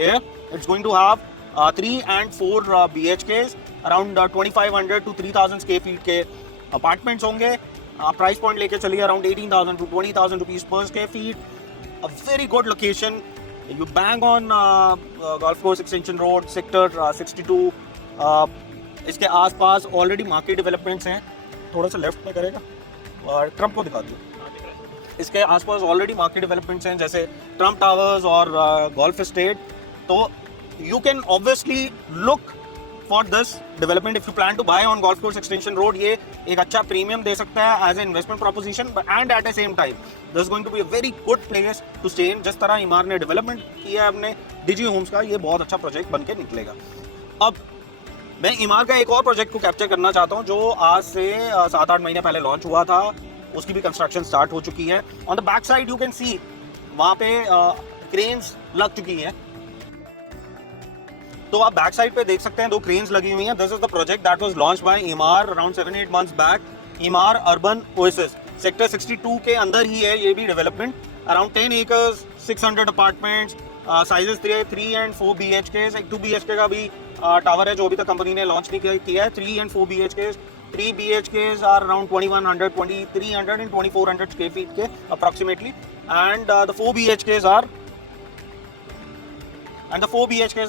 here। It's going to have 3 and 4 BHKs, around 2,500 to 3,000 square feet के apartments होंगे। Price point लेके चलिए around 18,000 to 20,000 rupees per square feet. A very good location, you bang on golf Course Extension road sector 62। इसके आसपास already market developments हैं। थोड़ा सा left में करेगा और ट्रम्प को दिखा दो। इसके आसपास ऑलरेडी मार्केट डेवलपमेंट्स हैं जैसे ट्रम्प टावर्स और गोल्फ एस्टेट। तो you can obviously look for this development if you plan to buy on golf course extension road। ये एक अच्छा प्रीमियम दे सकता है as an investment proposition and at the same time this is going to be a very good place to stay in। जिस तरह ईमार ने development किया है अपने Digi Homes का, ये बहुत अच्छा प्रोजेक्ट बन के निकलेगा। अब मैं ईमार का एक और प्रोजेक्ट को कैप्चर करना चाहता हूँ जो आज से 7-8 महीने पहले लॉन्च हुआ था। उसकी भी कंस्ट्रक्शन स्टार्ट हो चुकी है। On the back side you can सी वहाँ पे क्रेन्स लग चुकी हैं। तो आप बैक साइड पे देख सकते हैं 2 क्रेन्स लगी हुई हैं। This is the project that was launched by Emaar around 7-8 months back. Emaar Urban Oasis sector 62 के अंदर ही है ये भी development. Around 10 acres, 600 apartments, sizes 3 and 4 BHKs। एक 2 BHK का भी टावर है जो अभी तक कंपनी ने लॉन्च नहीं किया है। 3 and 4 BHKs। 3 BHKs are around 2100, 2300 and 2400 square feet के approximately and the 4 BHKs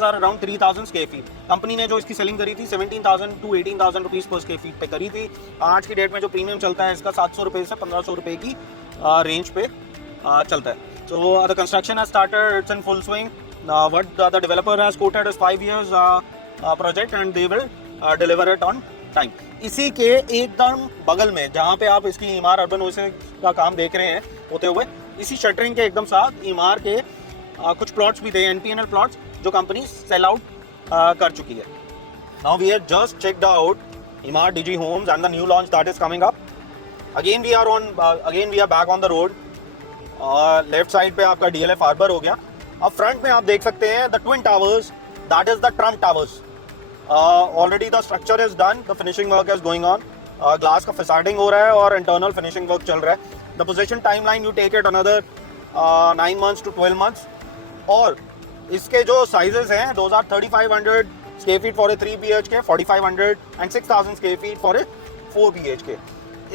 are around 3,000 square feet. Company ने जो इसकी सेलिंग करी थी 17,000 to 18,000 rupees per square feet पे करी थी। आज की डेट में जो प्रीमियम चलता है इसका 700 रुपये से 1,500 रुपये की रेंज पे चलता है। So the construction has started, it's in full swing. What the developer has coated is 5 years project and they will deliver it on time. इसी के एकदम बगल में जहाँ पे आप इसकी ईमार अर्बन ओएसिस का काम देख रहे हैं होते हुए, इसी शटरिंग के एकदम साथ ईमार के कुछ प्लॉट्स भी थे, NPNL प्लॉट्स, जो कंपनी सेल आउट कर चुकी है। Now we have just checked out Emaar Digi Homes and the new launch that is coming up. Again we are back on the road. Left side पे आपका DLF harbour हो गया। अब front में आप देख सकते हैं the twin towers, that is the Trump towers. Already the structure is done, the finishing work is going on. Glass का फिसार्डिंग हो रहा है और इंटरनल फिनिशिंग वर्क चल रहा है। The possession timeline you take it another 9 months to 12 months। और इसके जो साइजेस हैं those are 3,500 square feet for a 3 BHK, 4,500 and 6,000 square feet for a 4 BHK।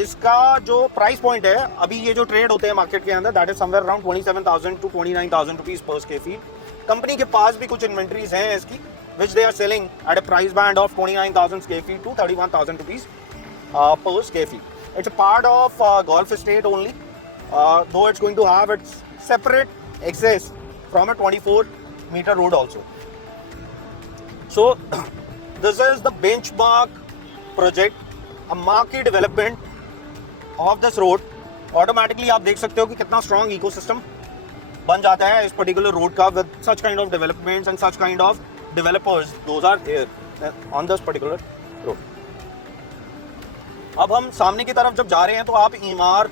इसका जो प्राइस पॉइंट है अभी ये जो ट्रेड होते हैं मार्केट के अंदर, that is somewhere around 27,000 to 29,000 rupees per square feet. Company के पास भी कुछ इन्वेंट्रीज हैं इसकी which they are selling at a price band of 29,000 square feet to 31,000 rupees per square feet। It's a part of golf estate only, though it's going to have its separate access from a 24-meter road also। So this is the benchmark project, a market development of this road। Automatically आप देख सकते हो कि कितना strong ecosystem बन जाता है इस particular road का with such kind of developments and such kind of developers those are here on this particular road। अब हम सामने की तरफ जब जा रहे हैं तो आप ईमार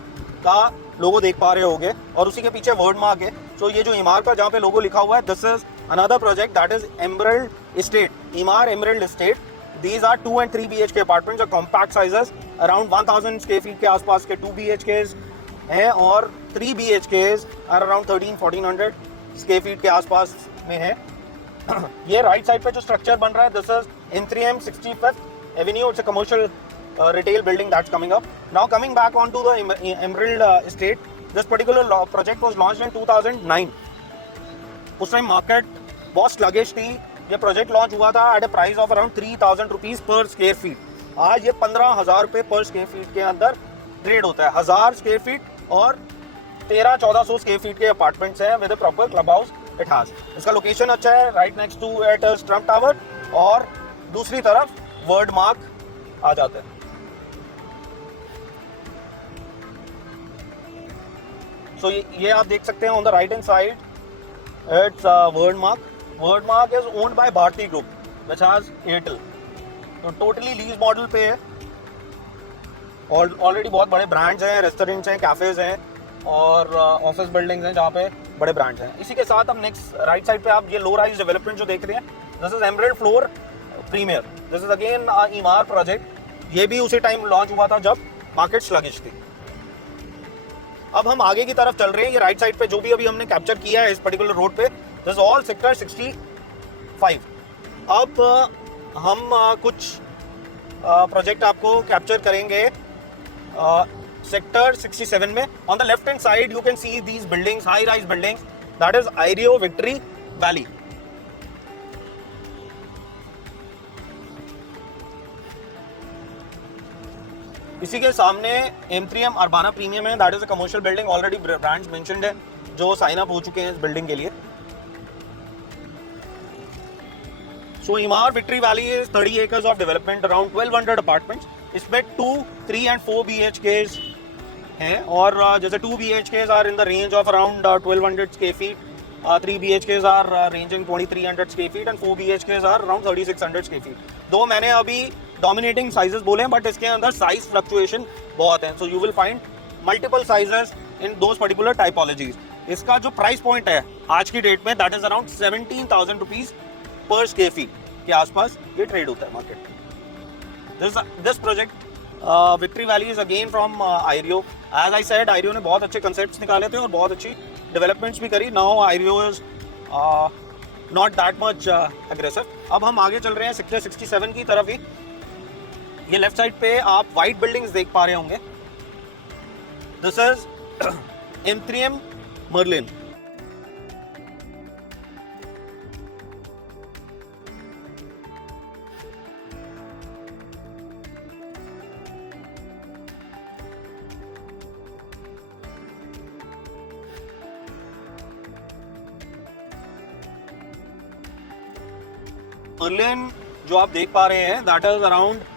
का लोगो देख पा रहे होगे और उसी के पीछे वर्ड मार्क है। तो ये जो ईमार का जहाँ पे लोगो लिखा हुआ है, this is another project that is Emerald Estate, Emaar Emerald Estate. These are 2 and 3 BHK apartments, compact sizes around 1,000 square feet के आसपास के 2 BHKs हैं और 3 BHKs are around 1,300-1,400 square feet के आसपास में है। ये राइट साइड पे जो स्ट्रक्चर बन रहा है, this is Inthrium 65th Avenue, it's a commercial retail building that's coming up. Now coming back onto the Emerald Estate, this particular project was launched in 2009। उस टाइम मार्केट बहुत sluggish थी। ये project launch हुआ था at a price of around 3,000 rupees per square feet. आज ये 15,000 रुपये पर स्क्वायर फीट के अंदर ट्रेड होता है। 1,000 स्क्वायर फीट और 1,300-1,400 स्क्वायर फीट के अपार्टमेंट्स हैं with proper club house it has. इसका लोकेशन अच्छा है, right next to it is Trump tower, और दूसरी तरफ वर्ड मार्क आ जाता है। सो ये आप देख सकते हैं on the right hand side, it's word mark. Word mark is owned by Bharti group which has Airtel. तो टोटली लीज मॉडल पे है, और ऑलरेडी बहुत बड़े ब्रांड्स हैं, रेस्टोरेंट्स हैं, कैफेज हैं, और ऑफिस बिल्डिंग्स हैं जहाँ पे बड़े ब्रांड्स हैं। इसी के साथ अब नेक्स्ट राइट साइड पे आप ये लो राइज डेवलपमेंट जो देख रहे हैं, this is Emerald Floor Premier. This is again Emaar project. ये भी उसी टाइम लॉन्च हुआ था जब मार्केट स्लगिश थी। अब हम आगे की तरफ चल रहे हैं। ये राइट साइड पे जो भी अभी हमने कैप्चर किया है इस पर्टिकुलर रोड पे, दिस ऑल सेक्टर 65। अब हम कुछ प्रोजेक्ट आपको कैप्चर करेंगे सेक्टर 67 में। On the left hand side you can see these buildings, high rise buildings, that is Ireo Victory Valley. इसी के सामने M3M अर्बाना प्रीमियम है, that is a commercial building. Already brands mentioned है जो sign up हो चुके हैं इस बिल्डिंग के लिए। So Emaar Victory Valley is 30 acres of development, around 1200 apartments. इसमें 2, 3 and 4 BHKs हैं, और जैसे 2 BHKs are in the range of around 1200 square feet, 3 BHKs are ranging 2300 square feet, and 4 BHKs are around 3600 square feet। दो मैंने अभी dominating sizes बोले हैं, but इसके अंदर साइज फ्लक्चुएशन बहुत है। So you will find multiple sizes in those particular typologies. इसका जो प्राइस पॉइंट है आज की डेट में, that is around 17,000 rupees per square feet के आसपास ये ट्रेड होता है मार्केट में। This project Victory Valley is again from Ireo. As I said, Ireo ने बहुत अच्छे कंसेप्ट्स निकाले थे और बहुत अच्छी डेवलपमेंट्स भी करी। Now Ireo is not that much aggressive. अब हम आगे चल रहे हैं सेक्टर 67 की तरफ ही। ये लेफ्ट साइड पे आप वाइट बिल्डिंग्स देख पा रहे होंगे। This is M3M Merlin. Merlin जो आप देख पा रहे हैं, that is around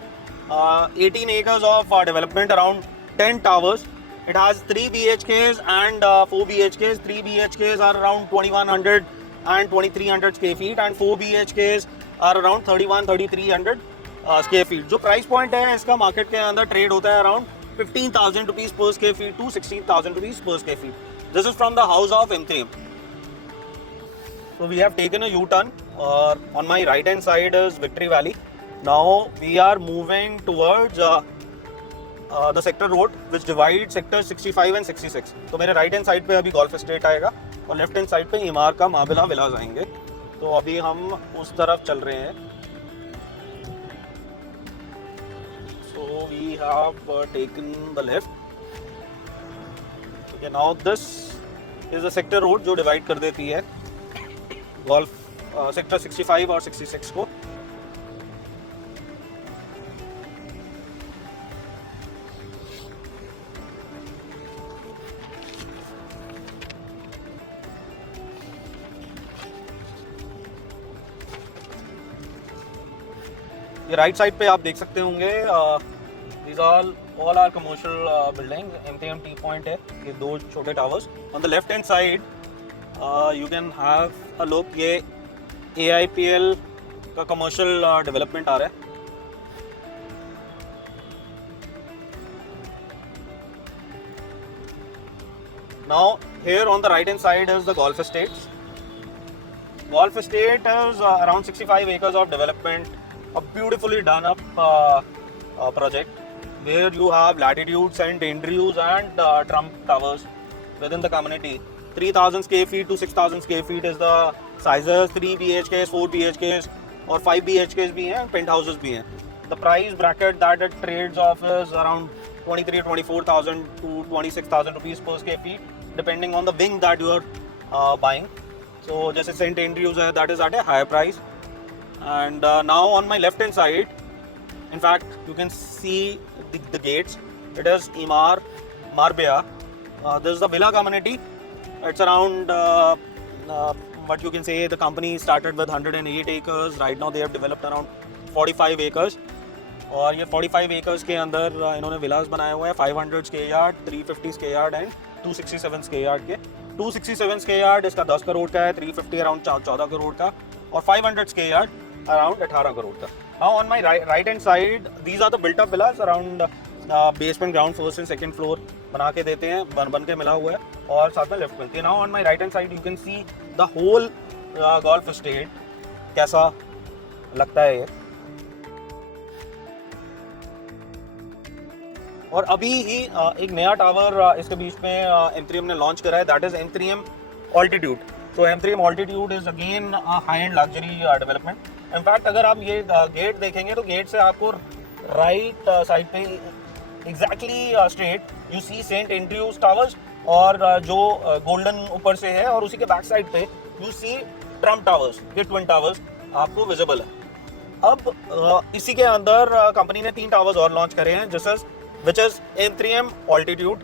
18 acres of development, around 10 towers. It has 3 BHKs and 4 BHKs. 3 BHKs are around 2100 and 2300 square feet, and 4 BHKs are around 31-3300 square feet. जो प्राइस पॉइंट है इसका market के अंदर ट्रेड होता है around 15,000 rupees per square feet to 16,000 rupees per square feet. This is from the house of M3M। So we have taken a U-turn. On my right hand side is Victory Valley. Now we are moving towards the sector road which divides sector 65 and 66. तो मेरे right hand side पे अभी golf estate आएगा, और left hand side पे Emaar का माबिला villas आएंगे। तो अभी हम उस तरफ चल रहे हैं। So we have taken the left. Okay, now this is the sector road जो डिवाइड कर देती है गोल्फ सेक्टर 65 और 66 को। ये राइट साइड पे आप देख सकते होंगे, these all are commercial buildings. M3M T point है, ये दो छोटे towers. On the left hand side you can have a look. ये AIPL का कमर्शियल डेवलपमेंट आ रहा है। Now here on the right hand side is the golf estates. Golf estate is around 65 acres of development, a beautifully done up project where you have latitudes and entries and Trump towers within the community. 3,000 square feet to 6,000 square feet is the sizes. 3 BHKs, 4 BHKs और 5 BHKs भी हैं, penthouses भी हैं. The price bracket that it trades off is around 23,000-24,000 to 26,000 rupees per square feet, depending on the wing that you are buying. So जैसे St. Andrews है, that is at a higher price. And now on my left hand side, in fact you can see the gates. It is Emaar Marbella. This is the villa community. It's around what you can say, the company started with 108 acres. Right now they have developed around 45 acres. और ये 45 acres के अंदर इन्होंने विलास बनाए हुए हैं 500 square yard, 350 square yard and 267 square yard के. 267 square yard इसका 10 करोड़ का है, 350 अराउंड 14 करोड़ का और 500 स्क्वायर यार्ड अराउंड 18 करोड़ का. Now on my right hand side, these are the built up villas around basement, ground, first and second floor बना के देते हैं, बन के मिला हुआ है और साथ में लिफ्ट मिलती है. Now on my right hand side you can see the whole golf estate कैसा लगता है ये. और अभी ही एक नया टावर इसके बीच में M3M ने लॉन्च करा है, that is M3M Altitude. So M3M Altitude is again high and luxury development. In fact अगर आप ये गेट देखेंगे तो गेट से आपको राइट साइड पे exactly straight you see saint Andrews towers और जो गोल्डन ऊपर से है और उसी के बैक साइड पे यू सी ट्रम्प टावर्स, ये ट्विन टावर्स आपको विजिबल है. अब इसी के अंदर कंपनी ने 3 टावर्स और लॉन्च करे हैं, which is M3M Altitude.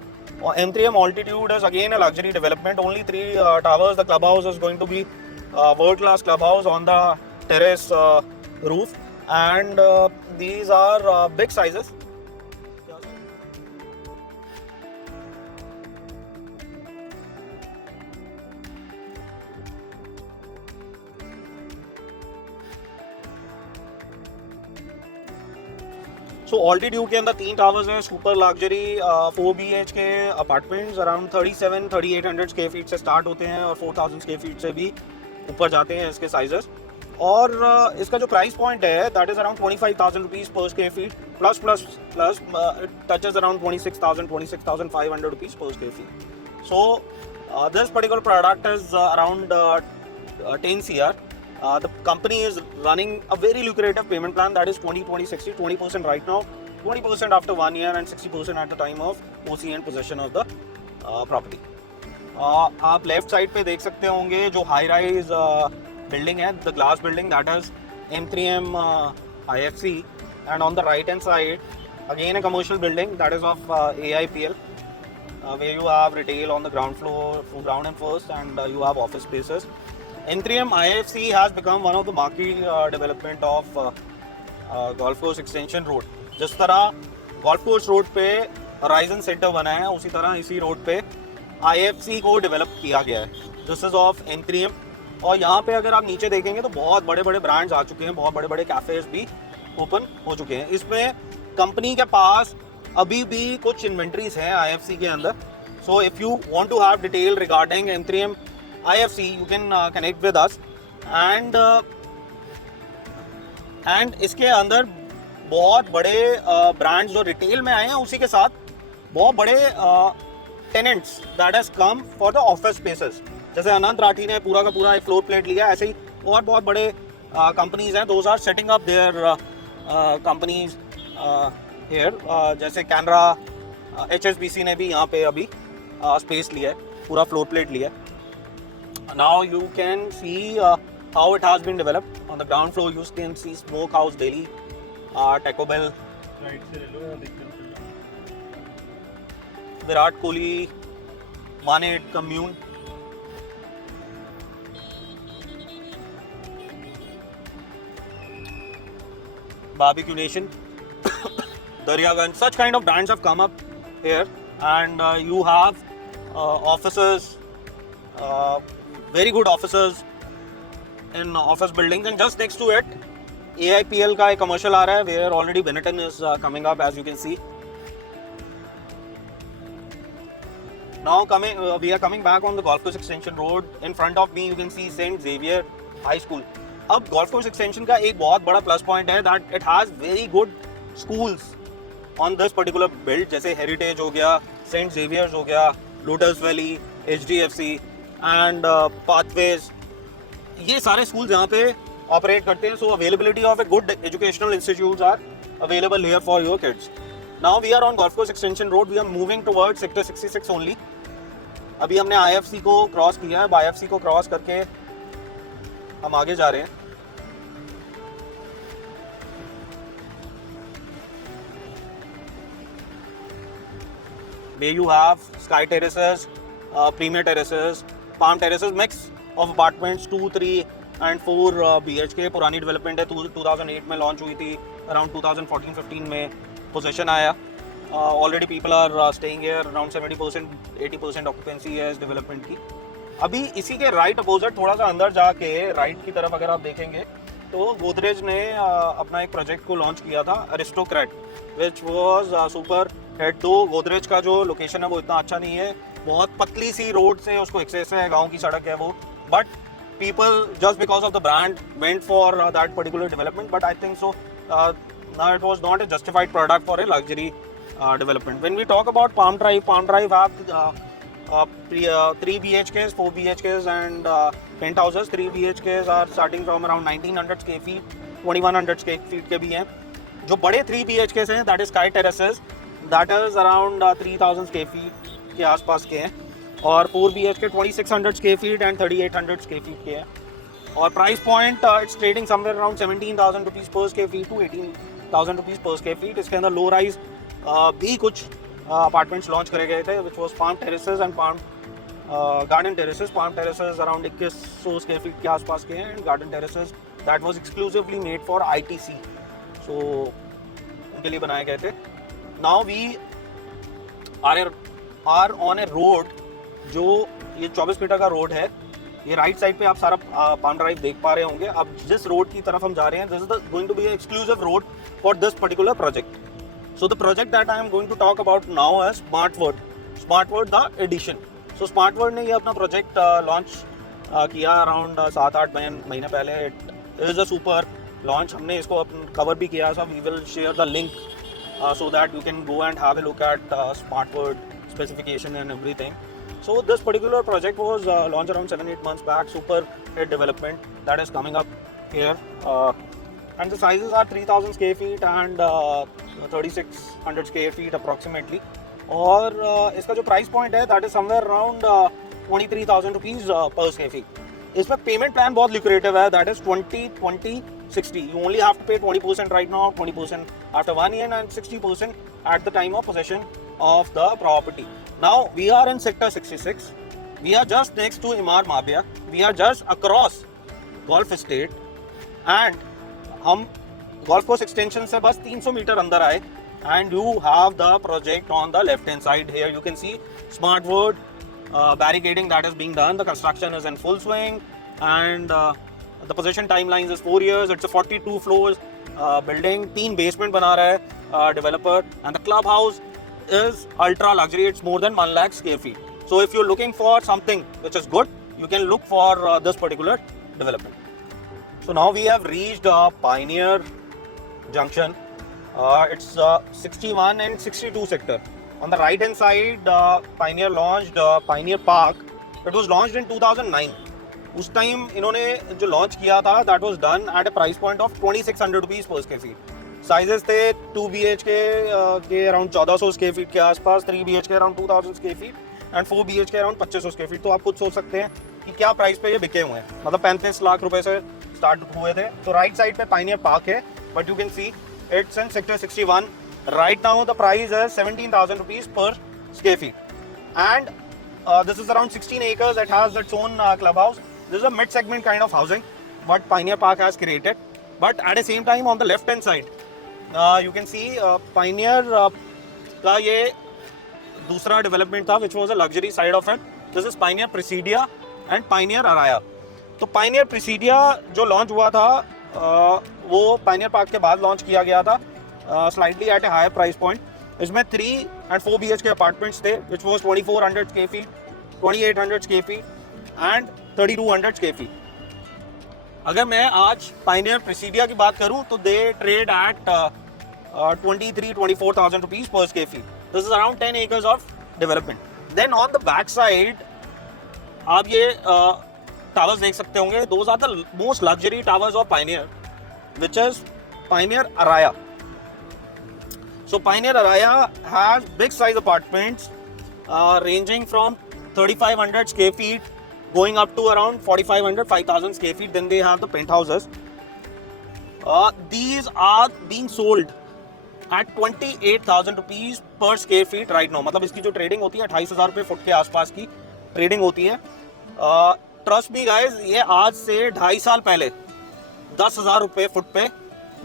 M3M Altitude is again a luxury development. Only 3 towers. The clubhouse is going to be world-class clubhouse on the terrace roof, and these are big sizes. So altitude के अंदर 3 towers हैं, super luxury 4 BHK apartments around 3800 square feet से start होते हैं और 4000 square feet से भी ऊपर जाते हैं इसके साइजेस. और इसका जो प्राइस पॉइंट है that is around 25,000 rupees per square feet plus it touches around 26,500 rupees per square feet. So this particular product is around 10 CR. The company is running a very lucrative payment plan that is 20-20-60, 20% right now, 20% after 1 year and 60% at the time of OC and possession of the property. आप left side पे देख सकते होंगे जो high rise building है, the glass building that is M3M IFC, and on the right hand side again a commercial building that is of AIPL, where you have retail on the ground floor, ground and first, and you have office spaces. M3M IFC has become one of the marquee development of Golf Course Extension Road. जिस तरह Golf Course Road पे Horizon Center बना है, उसी तरह इसी road पे IFC को डेवलप किया गया है. This is of M3M. और यहाँ पे अगर आप नीचे देखेंगे तो बहुत बड़े बड़े ब्रांड्स आ चुके हैं, बहुत बड़े बड़े कैफेज भी ओपन हो चुके हैं. इसमें कंपनी के पास अभी भी कुछ इन्वेंट्रीज हैं IFC के अंदर. So if you want to have detail regarding M3M IFC, you can connect with us, and इसके अंदर बहुत बड़े ब्रांड्स जो रिटेल में आए हैं, उसी के साथ बहुत बड़े tenants that has come for the office spaces. जैसे अनंत राठी ने पूरा का पूरा एक फ्लोर प्लेट लिया, ऐसे ही और बहुत बड़े कंपनीज हैं, those are setting up their companies here. जैसे कैनरा, HSBC ने भी यहाँ पे अभी स्पेस लिया है, पूरा फ्लोर प्लेट लिया है. Now you can see how it has been developed. On the ground floor you can see Smokehouse Delhi, Taco Bell, Virat Kohli, Manet Commune, Barbecue Nation, Daryaganj. Such kind of brands have come up here, and you have offices, very good offices in office buildings, and just next to it AIPL का एक commercial आ रहा है where already Benetton is coming up, as you can see. Now we are coming back on the Golf Course Extension Road. In front of me you can see St. Xavier High School. अब Golf Course Extension का एक बहुत बड़ा plus point है that it has very good schools on this particular build. जैसे Heritage हो गया, St. Xavier's हो गया, Lotus Valley, HDFC and Pathways. ये सारे schools यहाँ पे ऑपरेट करते हैं. So availability of a good educational institutes are available here for your kids. Now we are on Golf Course Extension Road. We are moving towards Sector 66 only. अभी हमने IFC को cross किया है. IFC को cross करके हम आगे जा रहे हैं. Where you have sky terraces, premier terraces, palm terraces, mix of apartments 2, 3 and 4 BHK. पुरानी डेवलपमेंट है, 2008 में लॉन्च हुई थी, अराउंड 2014-15 में पोजीशन आया. Already people are staying here, around 70%, 80% occupancy है इस डेवलपमेंट की. अभी इसी के राइट अपोजिट थोड़ा सा अंदर जाके राइट की तरफ अगर आप देखेंगे तो गोदरेज ने अपना एक प्रोजेक्ट को लॉन्च किया था, aristocrat, which was super hit. तो गोदरेज का जो लोकेशन है वो इतना अच्छा नहीं है, बहुत पतली सी रोड से उसको एक्सेस है, गांव की सड़क है वो, but people just because of the brand went for that particular development. But I think so it was not a justified product for a luxury development. When we talk about Palm Drive have 3 BHKs, 4 BHKs and penthouses. 3 BHKs are starting from around 1900 square feet, 2100 square feet के भी हैं. जो बड़े 3 BHKs हैं, that is Sky Terraces, that is around 3000 square feet के आसपास के हैं. और 4 BHK 2600 square feet and 3800 square feet के हैं. और price point it's trading somewhere around 17,000 rupees per square feet to 18,000 rupees per square feet. इसके अंदर लो राइज भी कुछ अपार्टमेंट्स लॉन्च करे गए थे, which was palm terraces and palm garden terraces. Palm terraces around 2100 square feet के आसपास के हैं, and garden terraces that was exclusively made for ITC, so उनके लिए बनाए गए थे. Now we are on a road, जो ये 24 मीटर का रोड है. ये राइट साइड पे आप सारा पाम ड्राइव देख पा रहे होंगे. अब जिस रोड की तरफ हम जा रहे हैं, this is going to be exclusive road for this particular project. So the project that I am going to talk about now is SmartWorld the Edition. So SmartWorld ने ये अपना प्रोजेक्ट लॉन्च किया अराउंड 7-8 महीने पहले. It is a super launch. हमने इसको cover भी किया, so we will share the link so that you can go and have a look at SmartWorld specification and everything. So this particular project was launched around 7-8 months back. Super hit development that is coming up here. And the sizes are 3000 square feet and 3600 square feet approximately. और इसका जो price point है that is somewhere around 23,000 rupees per square feet. इसमें payment plan बहुत lucrative है, that is 20-20-60. You only have to pay 20% right now, 20% after 1 year and 60% at the time of possession of the property. Now we are in sector 66. We are just next to Emaar Mabia. We are just across Golf Estate and हम golf Course extension से बस 300 metre अंदर आए, and you have the project on the left hand side. Here you can C SmartWorld barricading that is being done. The construction is in full swing, and the possession timelines is 4 years. It's a 42 floors building. 3 basement बना रहा है developer, and the clubhouse is ultra luxury. It's more than 1 lakh square feet. So if you're looking for something which is good, you can look for this particular development. So now we have reached Pioneer Junction. It's 61 and 62 sector. On the right hand side, Pioneer launched Pioneer Park. It was launched in 2009. उस time इन्होंने जो launch किया था that was done at a price point of 2600 rupees per square feet. Sizes थे 2 BHK के around 1400 square feet के आसपास, 3 BHK around 2000 square feet and 4 BHK around 2500 square feet. तो आप खुद सोच सकते हैं कि क्या प्राइस पे ये बिके हुए हैं, मतलब 35 लाख रुपए से स्टार्ट हुए थे. तो राइट साइड पे पाइनियर पार्क है, but you can see it's in sector 61. Right now the price है 17,000 rupees per square feet, and this is around 16 acres. It has its own clubhouse. This is a mid-segment kind of housing what Pioneer Park has created. But at the same time, on the left-hand side, you can see Pioneer का ये दूसरा development था, which was a luxury side of it. This is Pioneer Presidia and Pioneer Araya. तो Pioneer Presidia जो launch हुआ था वो Pioneer Park के बाद लॉन्च किया गया था, slightly at a higher price point. इसमें 3 and 4 BHK अपार्टमेंट्स थे, which was 2400 square feet, 2800 square feet and 3200 square feet. अगर मैं आज Pioneer Presidia की बात करूं तो they trade at 23-24,000 rupees per square feet. This is around 10 acres of development. Then on the back side आप ये towers देख सकते होंगे. Those are the most luxury towers of Pioneer, which is Pioneer Araya. So Pioneer Araya has big size apartments ranging from 3,500 square feet going up to around 4,500-5,000 square feet. Then they have the penthouses. These are being sold at 28,000 rupees per square feet right now. मतलब इसकी जो trading होती है 28,000 रुपये foot के आसपास की trading होती है. ट्रस्ट मी गाइस, ये आज से 2.5 साल पहले 10,000 रुपए फुट पे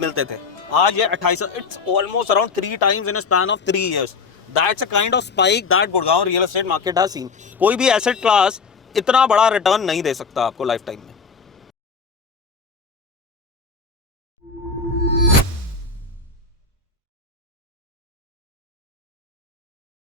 मिलते थे, आज ये 28, it's almost around 3 times in a span of 3 years. That's a kind of spike that Gurgaon real estate market has seen. कोई भी एसेट क्लास इतना बड़ा रिटर्न नहीं दे सकता आपको लाइफ टाइम में।